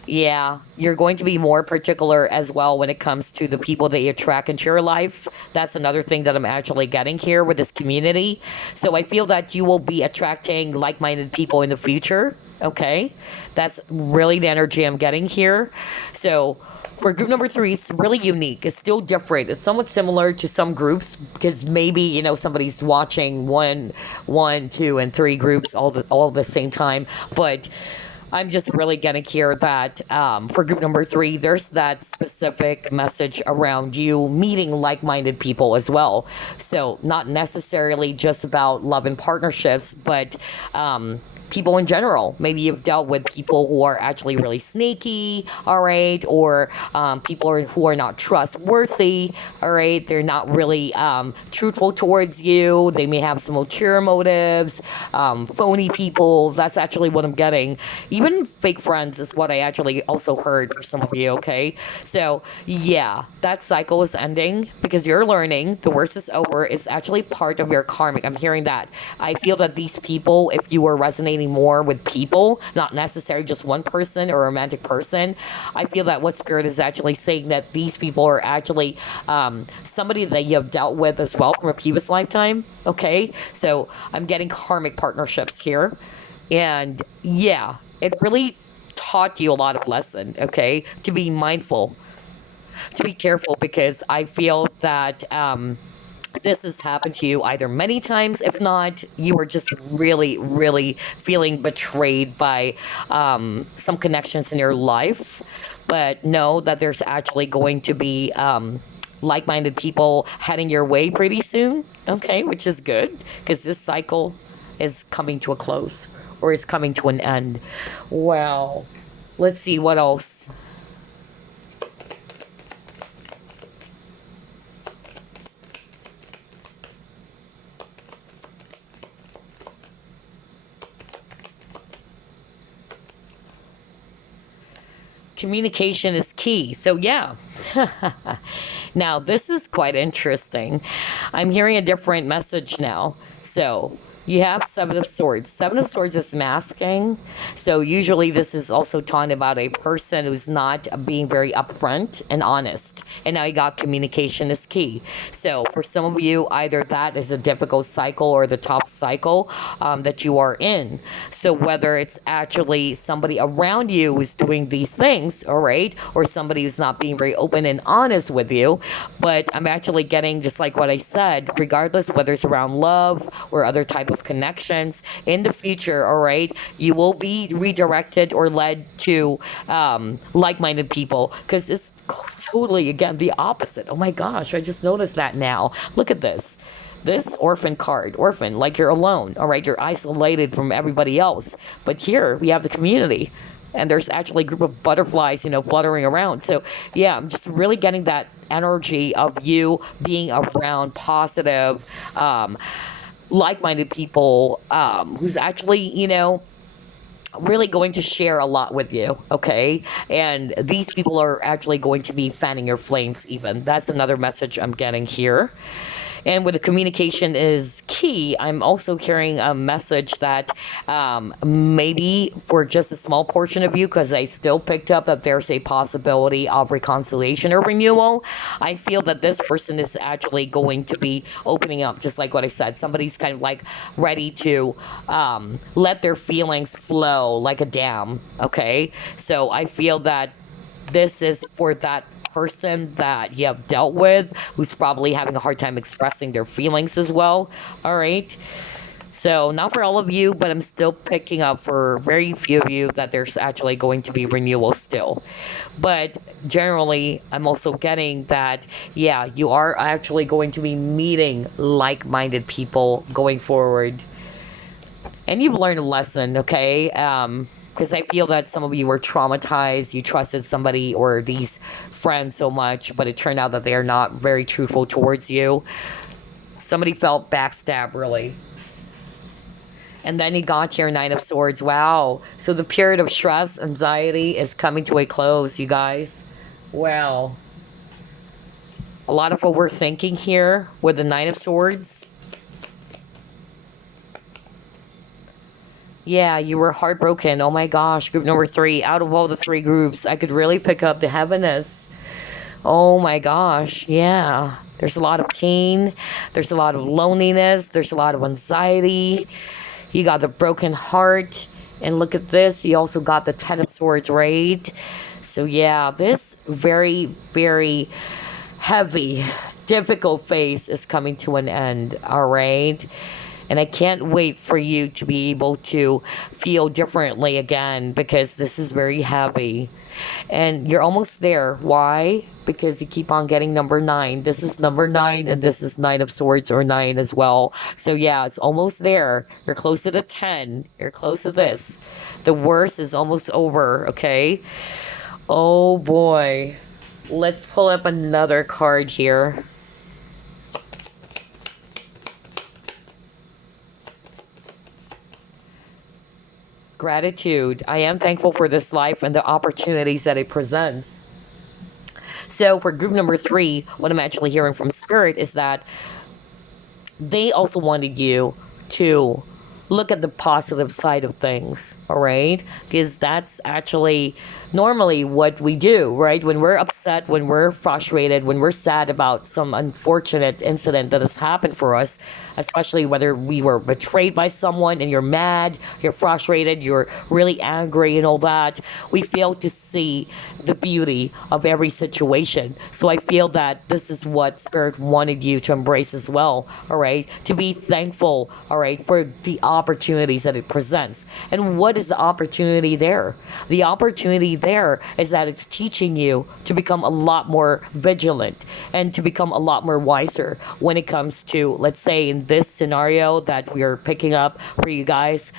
Yeah, you're going to be more particular as well when it comes to the people that you attract into your life. That's another thing that I'm actually getting here with this community. So I feel that you will be attracting like-minded people in the future. Okay, that's really the energy I'm getting here. So for group number 3, it's really unique. It's still different. It's somewhat similar to some groups, because maybe, you know, somebody's watching one, 2, and 3 groups all at the same time. But I'm just really getting here that for group number 3, there's that specific message around you meeting like-minded people as well. So not necessarily just about love and partnerships, but people in general. Maybe you've dealt with people who are actually really sneaky, all right, or people who are not trustworthy, all right. They're not really truthful towards you. They may have some ulterior motives, phony people. That's actually what I'm getting. Even fake friends is what I actually also heard for some of you, okay? So, yeah, that cycle is ending because you're learning. The worst is over. It's actually part of your karmic. I'm hearing that. I feel that these people, if you were resonating more with people, not necessarily just one person or a romantic person, I feel that what Spirit is actually saying that these people are actually somebody that you have dealt with as well from a previous lifetime, okay? So I'm getting karmic partnerships here. And yeah, it really taught you a lot of lesson, okay? To be mindful, to be careful, because I feel that this has happened to you either many times, if not, you were just really, really feeling betrayed by some connections in your life. But know that there's actually going to be like-minded people heading your way pretty soon, okay? Which is good, because this cycle is coming to a close, or it's coming to an end. Wow. Let's see what else. Communication is key. So yeah. Now this is quite interesting. I'm hearing a different message now. So You have Seven of Swords. Seven of Swords is masking. So usually this is also talking about a person who's not being very upfront and honest. And now you got communication is key. So for some of you, either that is a difficult cycle or the top cycle that you are in. So whether it's actually somebody around you who's doing these things, all right, or somebody who's not being very open and honest with you. But I'm actually getting, just like what I said, regardless whether it's around love or other type of connections in the future, all right, you will be redirected or led to like-minded people, because it's totally, again, the opposite. Oh my gosh, I just noticed that now. Look at this orphan card. Orphan, like you're alone, all right, you're isolated from everybody else. But here we have the community, and there's actually a group of butterflies, fluttering around. So yeah, I'm just really getting that energy of you being around positive, like-minded people, who's actually, really going to share a lot with you, okay? And these people are actually going to be fanning your flames even. That's another message I'm getting here. And with the communication is key, I'm also hearing a message that maybe for just a small portion of you, because I still picked up that there's a possibility of reconciliation or renewal, I feel that this person is actually going to be opening up, just like what I said. Somebody's kind of like ready to let their feelings flow like a dam, okay? So I feel that this is for that person that you have dealt with, who's probably having a hard time expressing their feelings as well. All right. So not for all of you, but I'm still picking up for very few of you that there's actually going to be renewal still. But generally, I'm also getting that, yeah, you are actually going to be meeting like-minded people going forward. And you've learned a lesson, okay? Because I feel that some of you were traumatized. You trusted somebody or these friends so much, but it turned out that they are not very truthful towards you. Somebody felt backstab, really. And then you got your Nine of Swords. Wow. So the period of stress, anxiety is coming to a close, you guys. Wow. A lot of overthinking here with the Nine of Swords. Yeah, you were heartbroken. Oh my gosh, group number 3. Out of all the 3 groups, I could really pick up the heaviness. Oh my gosh, yeah. There's a lot of pain. There's a lot of loneliness. There's a lot of anxiety. You got the broken heart. And look at this. You also got the Ten of Swords, right? So yeah, this very, very heavy, difficult phase is coming to an end, all right? And I can't wait for you to be able to feel differently again, because this is very heavy. And you're almost there. Why? Because you keep on getting number 9. This is number 9, and this is 9 of Swords, or 9 as well. So yeah, it's almost there. You're close to the 10. You're close to this. The worst is almost over, okay? Oh boy. Let's pull up another card here. Gratitude. I am thankful for this life and the opportunities that it presents. So for group number 3, what I'm actually hearing from Spirit is that they also wanted you to look at the positive side of things, all right? Because that's actually normally what we do, right? When we're upset, when we're frustrated, when we're sad about some unfortunate incident that has happened for us, especially whether we were betrayed by someone and you're mad, you're frustrated, you're really angry and all that, we fail to see the beauty of every situation. So I feel that this is what Spirit wanted you to embrace as well, all right? To be thankful, all right, for the opportunities that it presents. And what is the opportunity there? The opportunity there is that it's teaching you to become a lot more vigilant and to become a lot more wiser when it comes to, let's say, in this scenario that we're picking up for you guys,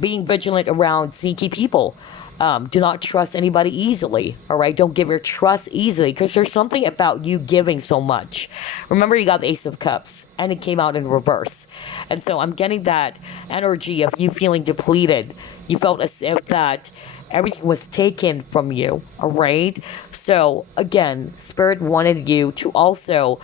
being vigilant around sneaky people. Do not trust anybody easily. All right. Don't give your trust easily, because there's something about you giving so much. Remember, you got the Ace of Cups and it came out in reverse. And so I'm getting that energy of you feeling depleted. You felt as if that everything was taken from you. All right. So again, Spirit wanted you to also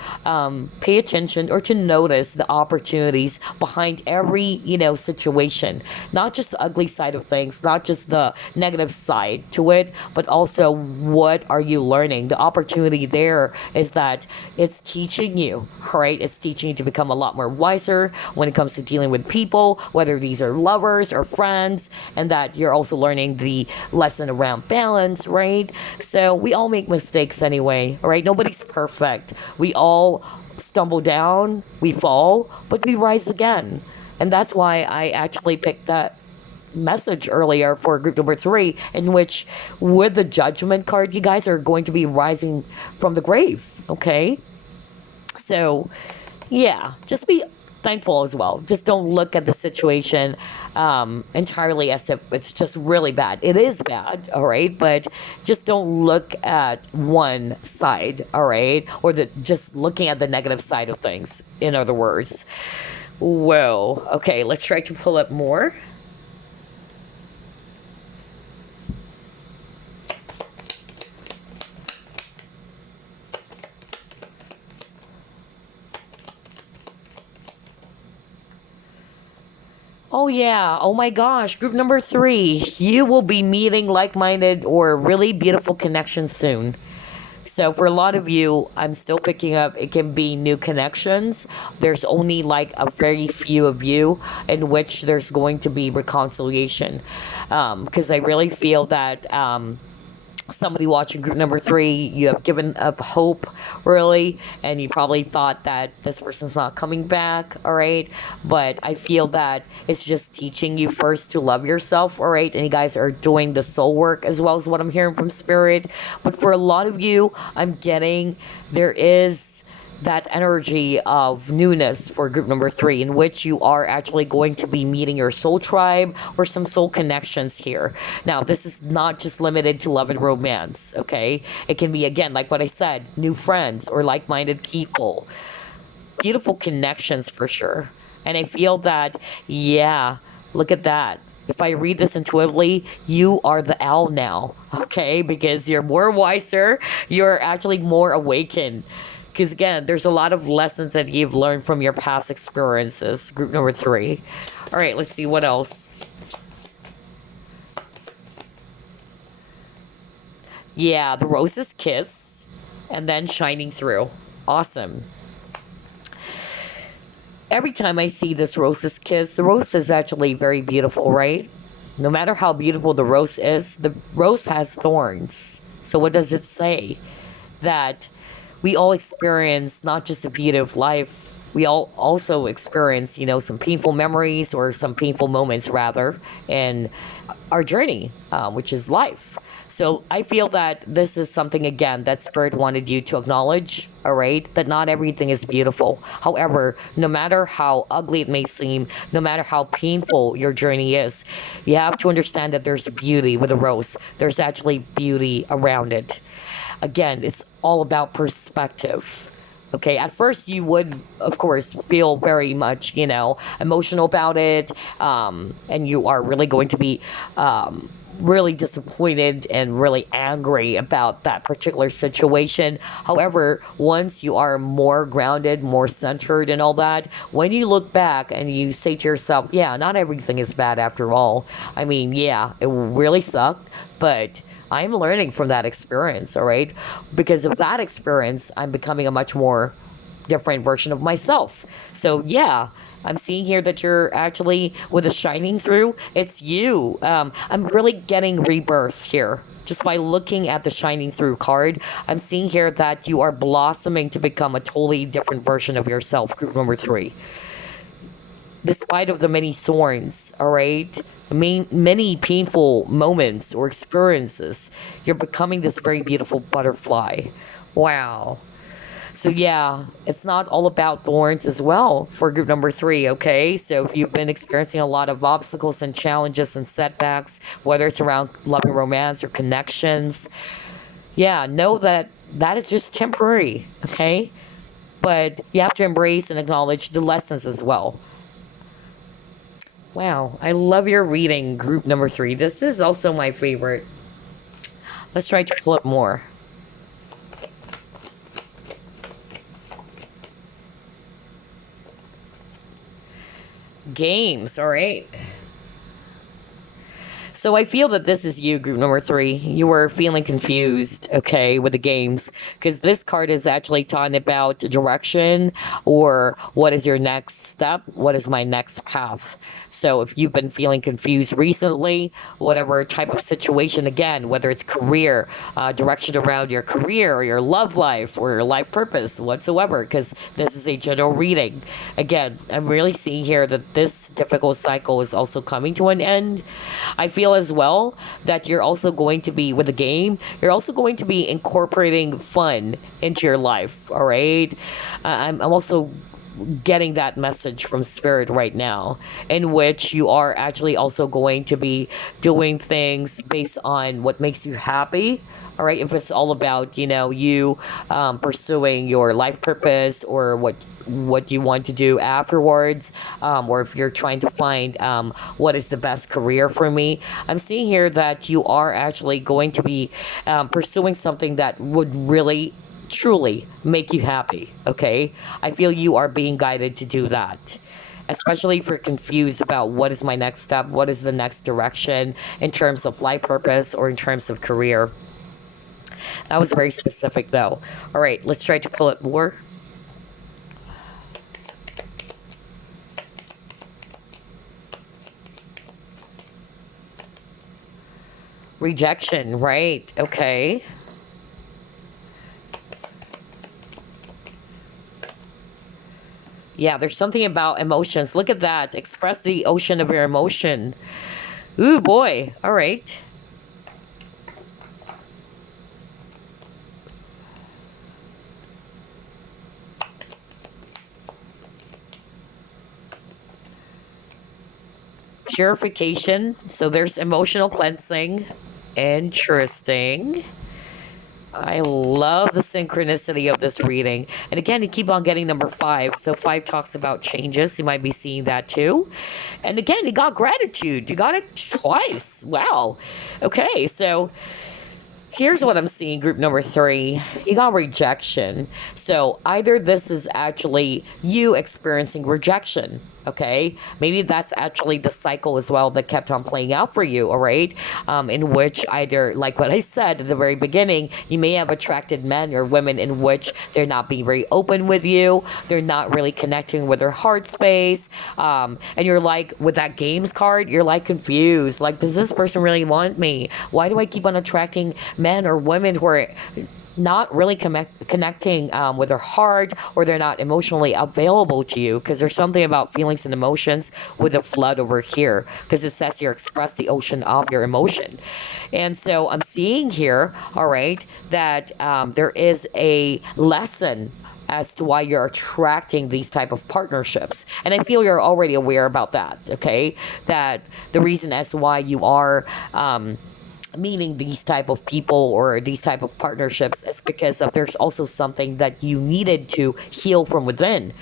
pay attention, or to notice the opportunities behind every, situation. Not just the ugly side of things, not just the negative side to it, but also what are you learning. The opportunity there is that it's teaching you. All right. It's teaching you to become a lot more wiser when it comes to dealing with people, whether these are lovers or friends, and that you're also learning the lesson around balance, right? So we all make mistakes anyway, all right? Nobody's perfect. We all stumble down, we fall, but we rise again. And that's why I actually picked that message earlier for group number 3, in which with the Judgment card, you guys are going to be rising from the grave, okay? So yeah, just be thankful as well. Just don't look at the situation entirely as if it's just really bad. It is bad, all right, but just don't look at one side, all right, or just looking at the negative side of things, in other words. Whoa. Okay, let's try to pull up more. Oh, yeah. Oh, my gosh. Group number 3. You will be meeting like minded or really beautiful connections soon. So, for a lot of you, I'm still picking up, it can be new connections. There's only like a very few of you in which there's going to be reconciliation. Because I really feel that. Somebody watching group number 3, you have given up hope, really, and you probably thought that this person's not coming back, all right? But I feel that it's just teaching you first to love yourself, all right? And you guys are doing the soul work as well, as what I'm hearing from Spirit. But for a lot of you, I'm getting there is that energy of newness for group number 3, in which you are actually going to be meeting your soul tribe or some soul connections here. Now, this is not just limited to love and romance, okay? It can be, again, like what I said, new friends or like-minded people. Beautiful connections for sure. And I feel that, yeah, look at that. If I read this intuitively, you are the owl now, okay? Because you're more wiser, you're actually more awakened. Because again, there's a lot of lessons that you've learned from your past experiences. Group number 3. All right, let's see what else. Yeah, the Rose's Kiss. And then Shining Through. Awesome. Every time I see this Rose's Kiss, the rose is actually very beautiful, right? No matter how beautiful the rose is, the rose has thorns. So what does it say? That we all experience not just the beauty of life, we all also experience, some painful memories, or some painful moments rather, in our journey, which is life. So I feel that this is something, again, that Spirit wanted you to acknowledge, all right? That not everything is beautiful. However, no matter how ugly it may seem, no matter how painful your journey is, you have to understand that there's beauty with a rose. There's actually beauty around it. Again, it's all about perspective. Okay, at first you would, of course, feel very much, emotional about it, and you are really going to be really disappointed and really angry about that particular situation. However, once you are more grounded, more centered and all that, when you look back and you say to yourself, yeah, not everything is bad after all. I mean, yeah, it really sucked, but I'm learning from that experience, all right? Because of that experience, I'm becoming a much more different version of myself. So yeah, I'm seeing here that you're actually with a shining through. It's you. I'm really getting rebirth here. Just by looking at the shining through card, I'm seeing here that you are blossoming to become a totally different version of yourself, group number 3. Despite of the many thorns, all right, many painful moments or experiences, you're becoming this very beautiful butterfly. Wow. So yeah, it's not all about thorns as well for group number three, okay? So if you've been experiencing a lot of obstacles and challenges and setbacks, whether it's around love and romance or connections, yeah, know that that is just temporary, okay? But you have to embrace and acknowledge the lessons as well. Wow, I love your reading, group number three. This is also my favorite. Let's try to flip more. Games, all right. So I feel that this is you, group number three. You were feeling confused, okay, with the games, because this card is actually talking about direction or what is your next step, what is my next path. So if you've been feeling confused recently, whatever type of situation, again, whether it's career, direction around your career or your love life or your life purpose whatsoever, because this is a general reading. Again, I'm really seeing here that this difficult cycle is also coming to an end. I feel as well that you're also going to be with the game, you're also going to be incorporating fun into your life, all right? I'm also getting that message from spirit right now, in which you are actually also going to be doing things based on what makes you happy. All right, if it's all about, you know, you pursuing your life purpose or what you want to do afterwards, or if you're trying to find what is the best career for me, I'm seeing here that you are actually going to be pursuing something that would really truly make you happy, okay? I feel you are being guided to do that, especially if you're confused about what is my next step, what is the next direction in terms of life purpose or in terms of career. That was very specific though. All right, let's try to pull it more. Rejection, right? Okay. Yeah, there's something about emotions. Look at that. Express the ocean of your emotion. Ooh, boy. All right. Purification. So there's emotional cleansing. Interesting. I love the synchronicity of this reading. And again, you keep on getting number five. So five talks about changes. You might be seeing that too. And again, you got gratitude. You got it twice. Wow. Okay, so here's what I'm seeing, group number three. You got rejection. So either this is actually you experiencing rejection, okay? Maybe that's actually the cycle as well that kept on playing out for you, all right? In which either, like what I said at the very beginning, you may have attracted men or women in which they're not being very open with you. They're not really connecting with their heart space. And you're like, with that games card, you're like confused. Like, does this person really want me? Why do I keep on attracting men or women who are not really connecting with their heart, or they're not emotionally available to you? Because there's something about feelings and emotions with the flood over here, because it says you express the ocean of your emotion. And so I'm seeing here, all right, that there is a lesson as to why you're attracting these type of partnerships, and I feel you're already aware about that, okay? That the reason as to why you are meeting these type of people or these type of partnerships is because of there's also something that you needed to heal from within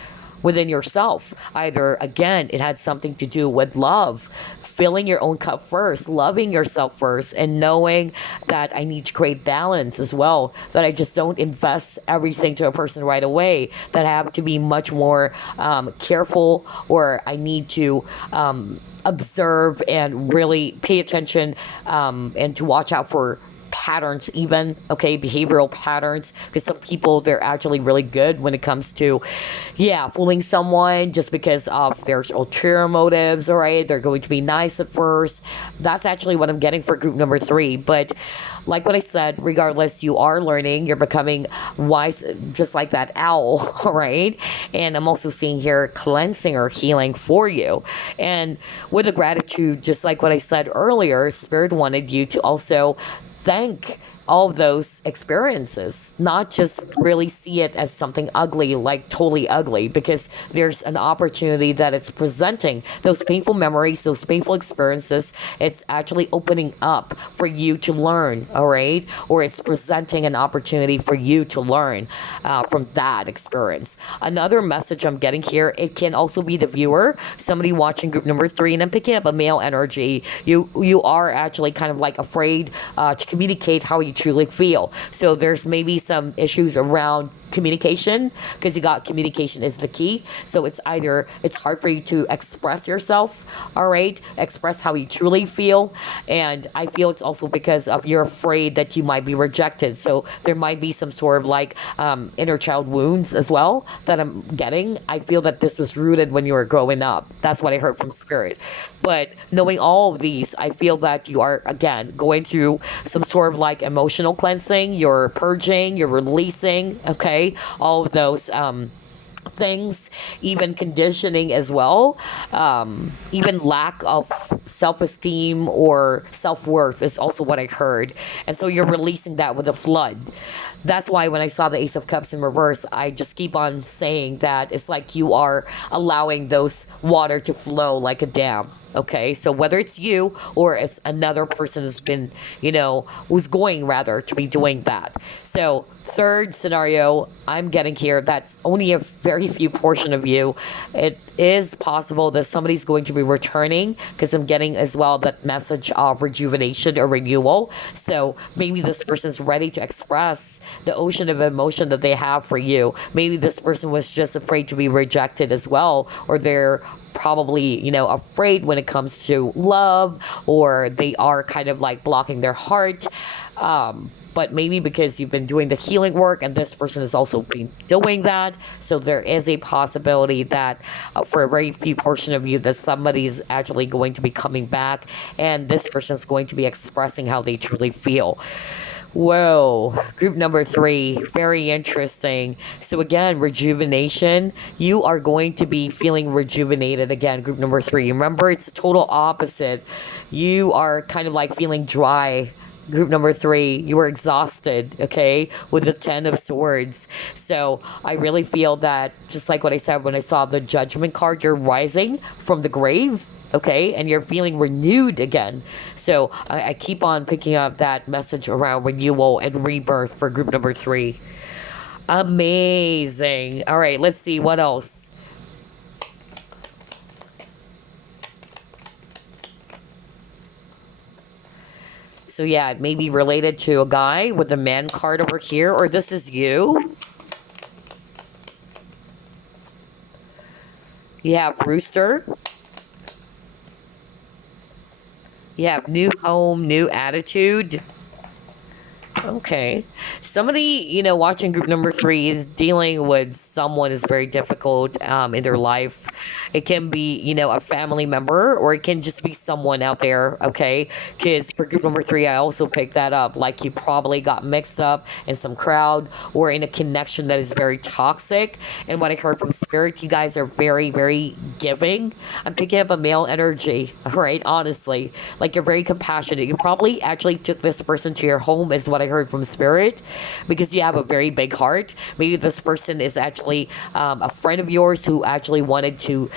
yourself. Either, again, it had something to do with love, filling your own cup first, loving yourself first, and knowing that I need to create balance as well, that I just don't invest everything to a person right away, that I have to be much more careful, or I need to observe and really pay attention, and to watch out for patterns, even, okay, behavioral patterns, because some people, they're actually really good when it comes to, yeah, fooling someone just because of their ulterior motives, all right? They're going to be nice at first. That's actually what I'm getting for group number three. But like what I said, regardless, you are learning, you're becoming wise, just like that owl, all right? And I'm also seeing here cleansing or healing for you. And with the gratitude, just like what I said earlier, Spirit wanted you to also thank all of those experiences, not just really see it as something ugly, like totally ugly, because there's an opportunity that it's presenting those painful memories, those painful experiences. It's actually opening up for you to learn, all right? Or it's presenting an opportunity for you to learn from that experience. Another message I'm getting here, it can also be the viewer, somebody watching group number 3, and I'm picking up a male energy. You are actually kind of like afraid to communicate how you truly feel. So there's maybe some issues around communication, because you got communication is the key. So it's either it's hard for you to express yourself, all right, express how you truly feel, and I feel it's also because of you're afraid that you might be rejected. So there might be some sort of like inner child wounds as well that I'm getting. I feel that this was rooted when you were growing up. That's what I heard from spirit. But knowing all of these, I feel that you are again going through some sort of like emotional cleansing, you're purging, you're releasing, okay, all of those things, even conditioning as well, even lack of self-esteem or self-worth is also what I heard. And so you're releasing that with a flood. That's why when I saw the Ace of Cups in reverse, I just keep on saying that it's like you are allowing those water to flow like a dam. Okay, so whether it's you or it's another person who's been, who's going rather to be doing that. So third scenario I'm getting here, that's only a very few portion of you. It is possible that somebody's going to be returning, because I'm getting as well that message of rejuvenation or renewal. So maybe this person's ready to express the ocean of emotion that they have for you. Maybe this person was just afraid to be rejected as well, or they're probably afraid when it comes to love, or they are kind of like blocking their heart, but maybe because you've been doing the healing work and this person has also been doing that, so there is a possibility that for a very few portion of you that somebody's actually going to be coming back, and this person's going to be expressing how they truly feel. Whoa, group number 3, very interesting. So again, rejuvenation. You are going to be feeling rejuvenated again, group number 3. Remember, it's the total opposite. You are kind of like feeling dry. Group number 3, you were exhausted, okay, with the 10 of Swords. So I really feel that, just like what I said when I saw the Judgment card, you're rising from the grave, okay, and you're feeling renewed again. So I keep on picking up that message around renewal and rebirth for group number 3. Amazing. All right, let's see what else. So yeah, it may be related to a guy with the man card over here, or this is you. You have Rooster. You have new home, new attitude. Okay. Somebody, watching group number 3 is dealing with someone who's very difficult in their life. It can be, a family member, or it can just be someone out there, okay? Because for group number 3, I also picked that up. Like you probably got mixed up in some crowd or in a connection that is very toxic. And what I heard from Spirit, you guys are very, very giving. I'm picking up a male energy, all right? Honestly. Like you're very compassionate. You probably actually took this person to your home, is what I heard from Spirit, because you have a very big heart. Maybe this person is actually a friend of yours who actually wanted to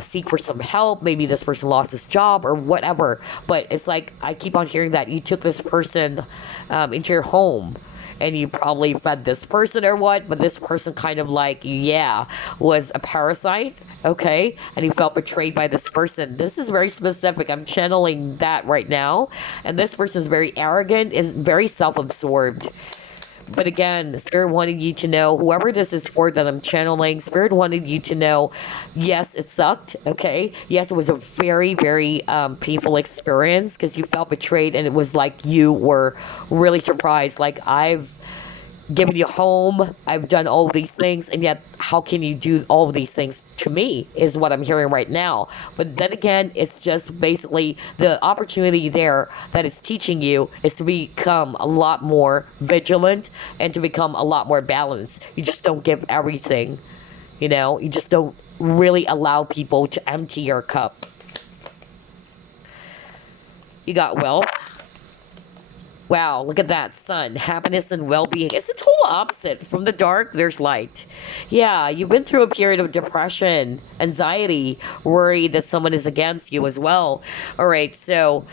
seek for some help. Maybe this person lost his job or whatever, but it's like I keep on hearing that you took this person into your home, and you probably fed this person or what, but this person kind of like, was a parasite, okay? And you felt betrayed by this person. This is very specific. I'm channeling that right now. And this person is very arrogant, is very self-absorbed. But again, Spirit wanted you to know, whoever this is for that I'm channeling, Spirit wanted you to know, yes, it sucked, okay? Yes, it was a very, very painful experience, because you felt betrayed, and it was like you were really surprised. Like, I've given you home, I've done all these things, and yet how can you do all of these things to me, is what I'm hearing right now. But then again, it's just basically the opportunity there that it's teaching you is to become a lot more vigilant and to become a lot more balanced. You just don't give everything, you just don't really allow people to empty your cup. You got wealth. Wow, look at that. Sun, happiness and well-being. It's the total opposite. From the dark, there's light. Yeah, you've been through a period of depression, anxiety, worry that someone is against you as well. All right, so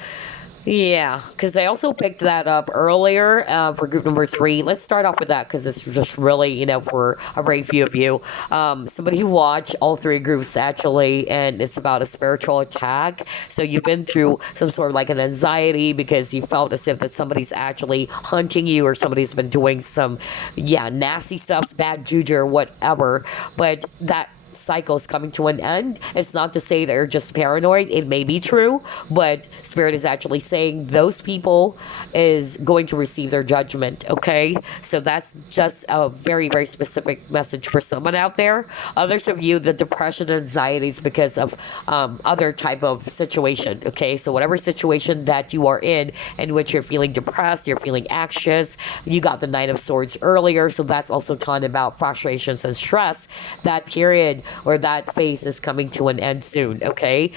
yeah, because I also picked that up earlier for group number three. Let's start off with that because it's just really, for a very few of you. Somebody who watched all three groups actually, and it's about a spiritual attack. So you've been through some sort of like an anxiety because you felt as if that somebody's actually hunting you or somebody's been doing some, yeah, nasty stuff, bad juju or whatever. But that cycle is coming to an end. It's not to say they're just paranoid. It may be true, but Spirit is actually saying those people is going to receive their judgment. Okay, so that's just a very, very specific message for someone out there. Others of you, the depression and anxiety is because of other type of situation. Okay, so whatever situation that you are in which you're feeling depressed, you're feeling anxious, you got the Knight of Swords earlier, so that's also talking about frustrations and stress. That period or that phase is coming to an end soon. Okay,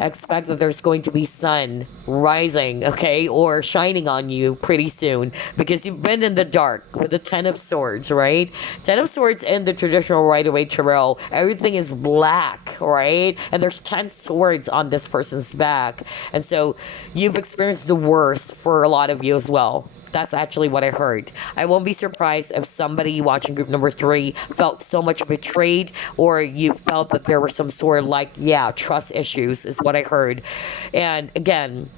expect that there's going to be sun rising, okay, or shining on you pretty soon, because you've been in the dark with the Ten of Swords, right? Ten of Swords in the traditional Rider-Waite tarot, everything is black, right? And there's 10 swords on this person's back, and so you've experienced the worst for a lot of you as well. That's actually what I heard. I won't be surprised if somebody watching group number three felt so much betrayed, or you felt that there were some sort of like, yeah, trust issues is what I heard. And again,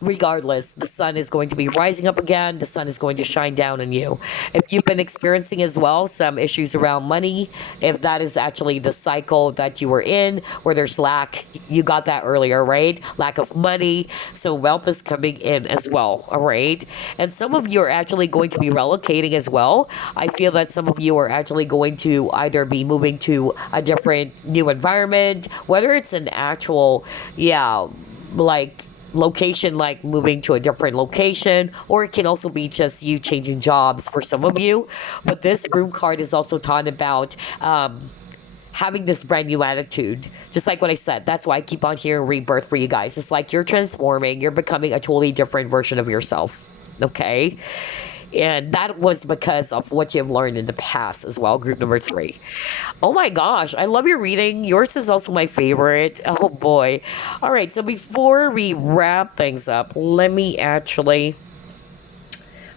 regardless, the sun is going to be rising up again. The sun is going to shine down on you. If you've been experiencing as well some issues around money, if that is actually the cycle that you were in where there's lack, you got that earlier, right? Lack of money. So wealth is coming in as well, all right? And some of you are actually going to be relocating as well. I feel that some of you are actually going to either be moving to a different new environment, whether it's an actual, yeah, like location, like moving to a different location, or it can also be just you changing jobs for some of you. But this groom card is also talking about having this brand new attitude, just like what I said. That's why I keep on hearing rebirth for you guys. It's like you're transforming, you're becoming a totally different version of yourself. Okay, and that was because of what you've learned in the past as well, group number three. Oh my gosh, I love your reading. Yours is also my favorite. Oh boy. All right, so before we wrap things up, let me actually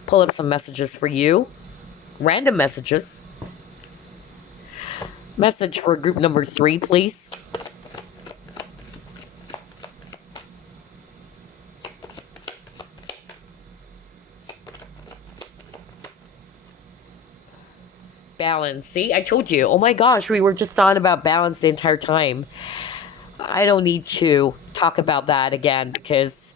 pull up some messages for you. Random messages. Message for group number three, please. Balance. See, I told you. Oh my gosh, we were just talking about balance the entire time. I don't need to talk about that again because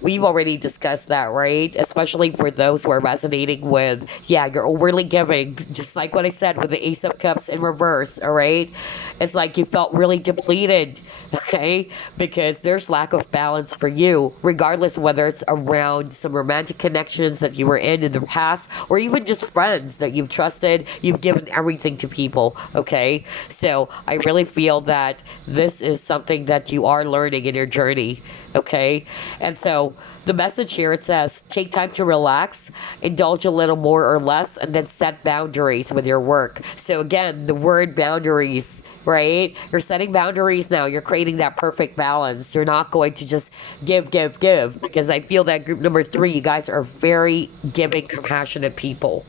we've already discussed that, right? Especially for those who are resonating with, yeah, you're overly giving, just like what I said with the Ace of Cups in reverse, all right? It's like you felt really depleted, okay? Because there's lack of balance for you, regardless whether it's around some romantic connections that you were in the past, or even just friends that you've trusted, you've given everything to people, okay? So I really feel that this is something that you are learning in your journey, okay? And so the message here, it says, take time to relax, indulge a little more or less, and then set boundaries with your work. So again, the word boundaries, right? You're setting boundaries now. You're creating that perfect balance. You're not going to just give, because I feel that group number three, you guys are very giving, compassionate people.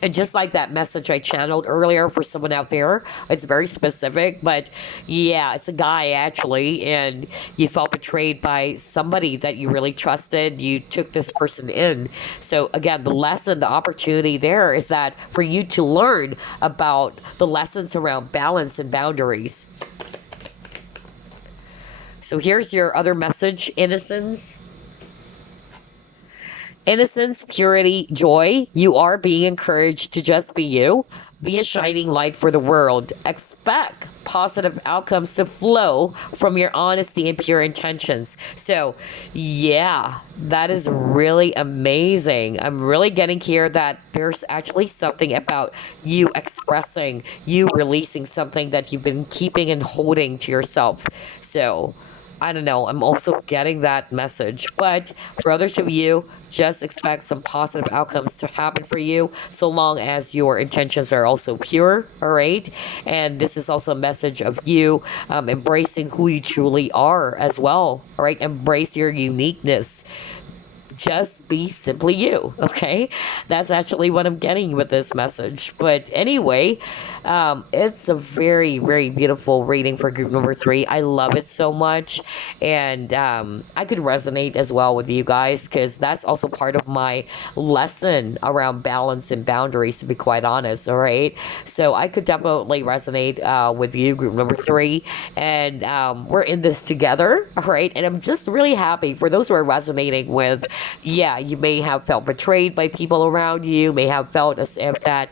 And just like that message I channeled earlier for someone out there, it's very specific, but yeah, it's a guy actually, and you felt betrayed by somebody that you really trusted. You took this person in. So again, the lesson, the opportunity there is that for you to learn about the lessons around balance and boundaries. So here's your other message, innocence. Innocence, purity, joy. You are being encouraged to just be you. Be a shining light for the world. Expect positive outcomes to flow from your honesty and pure intentions. So, yeah, that is really amazing. I'm really getting here that there's actually something about you expressing, you releasing something that you've been keeping and holding to yourself. So, I don't know, I'm also getting that message. But for others of you, just expect some positive outcomes to happen for you so long as your intentions are also pure, all right? And this is also a message of you embracing who you truly are as well, all right? Embrace your uniqueness. Just be simply you, okay? That's actually what I'm getting with this message. But anyway, it's a very, very beautiful reading for group number three. I love it so much. And I could resonate as well with you guys because that's also part of my lesson around balance and boundaries, to be quite honest, all right? So I could definitely resonate with you, group number three. And we're in this together, all right? And I'm just really happy for those who are resonating with, yeah, you may have felt betrayed by people around you, may have felt as if that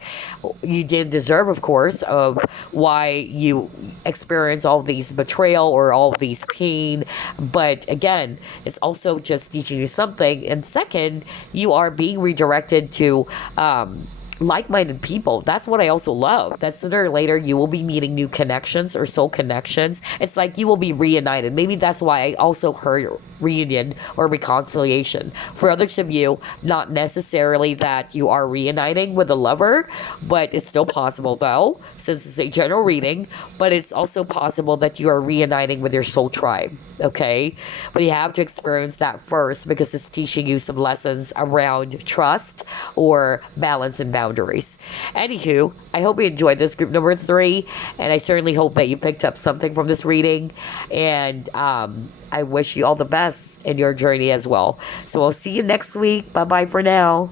you didn't deserve, of course, of why you experience all these betrayal or all these pain. But again, it's also just teaching you something. And second, you are being redirected to like-minded people. That's what I also love. That sooner or later you will be meeting new connections or soul connections. It's like you will be reunited. Maybe that's why I also heard reunion or reconciliation. For others of you, not necessarily that you are reuniting with a lover, but it's still possible though, since it's a general reading, but it's also possible that you are reuniting with your soul tribe, okay? But you have to experience that first because it's teaching you some lessons around trust or balance and boundaries. Anywho, I hope you enjoyed this group number three, and I certainly hope that you picked up something from this reading, and I wish you all the best in your journey as well. So I'll see you next week. Bye bye for now.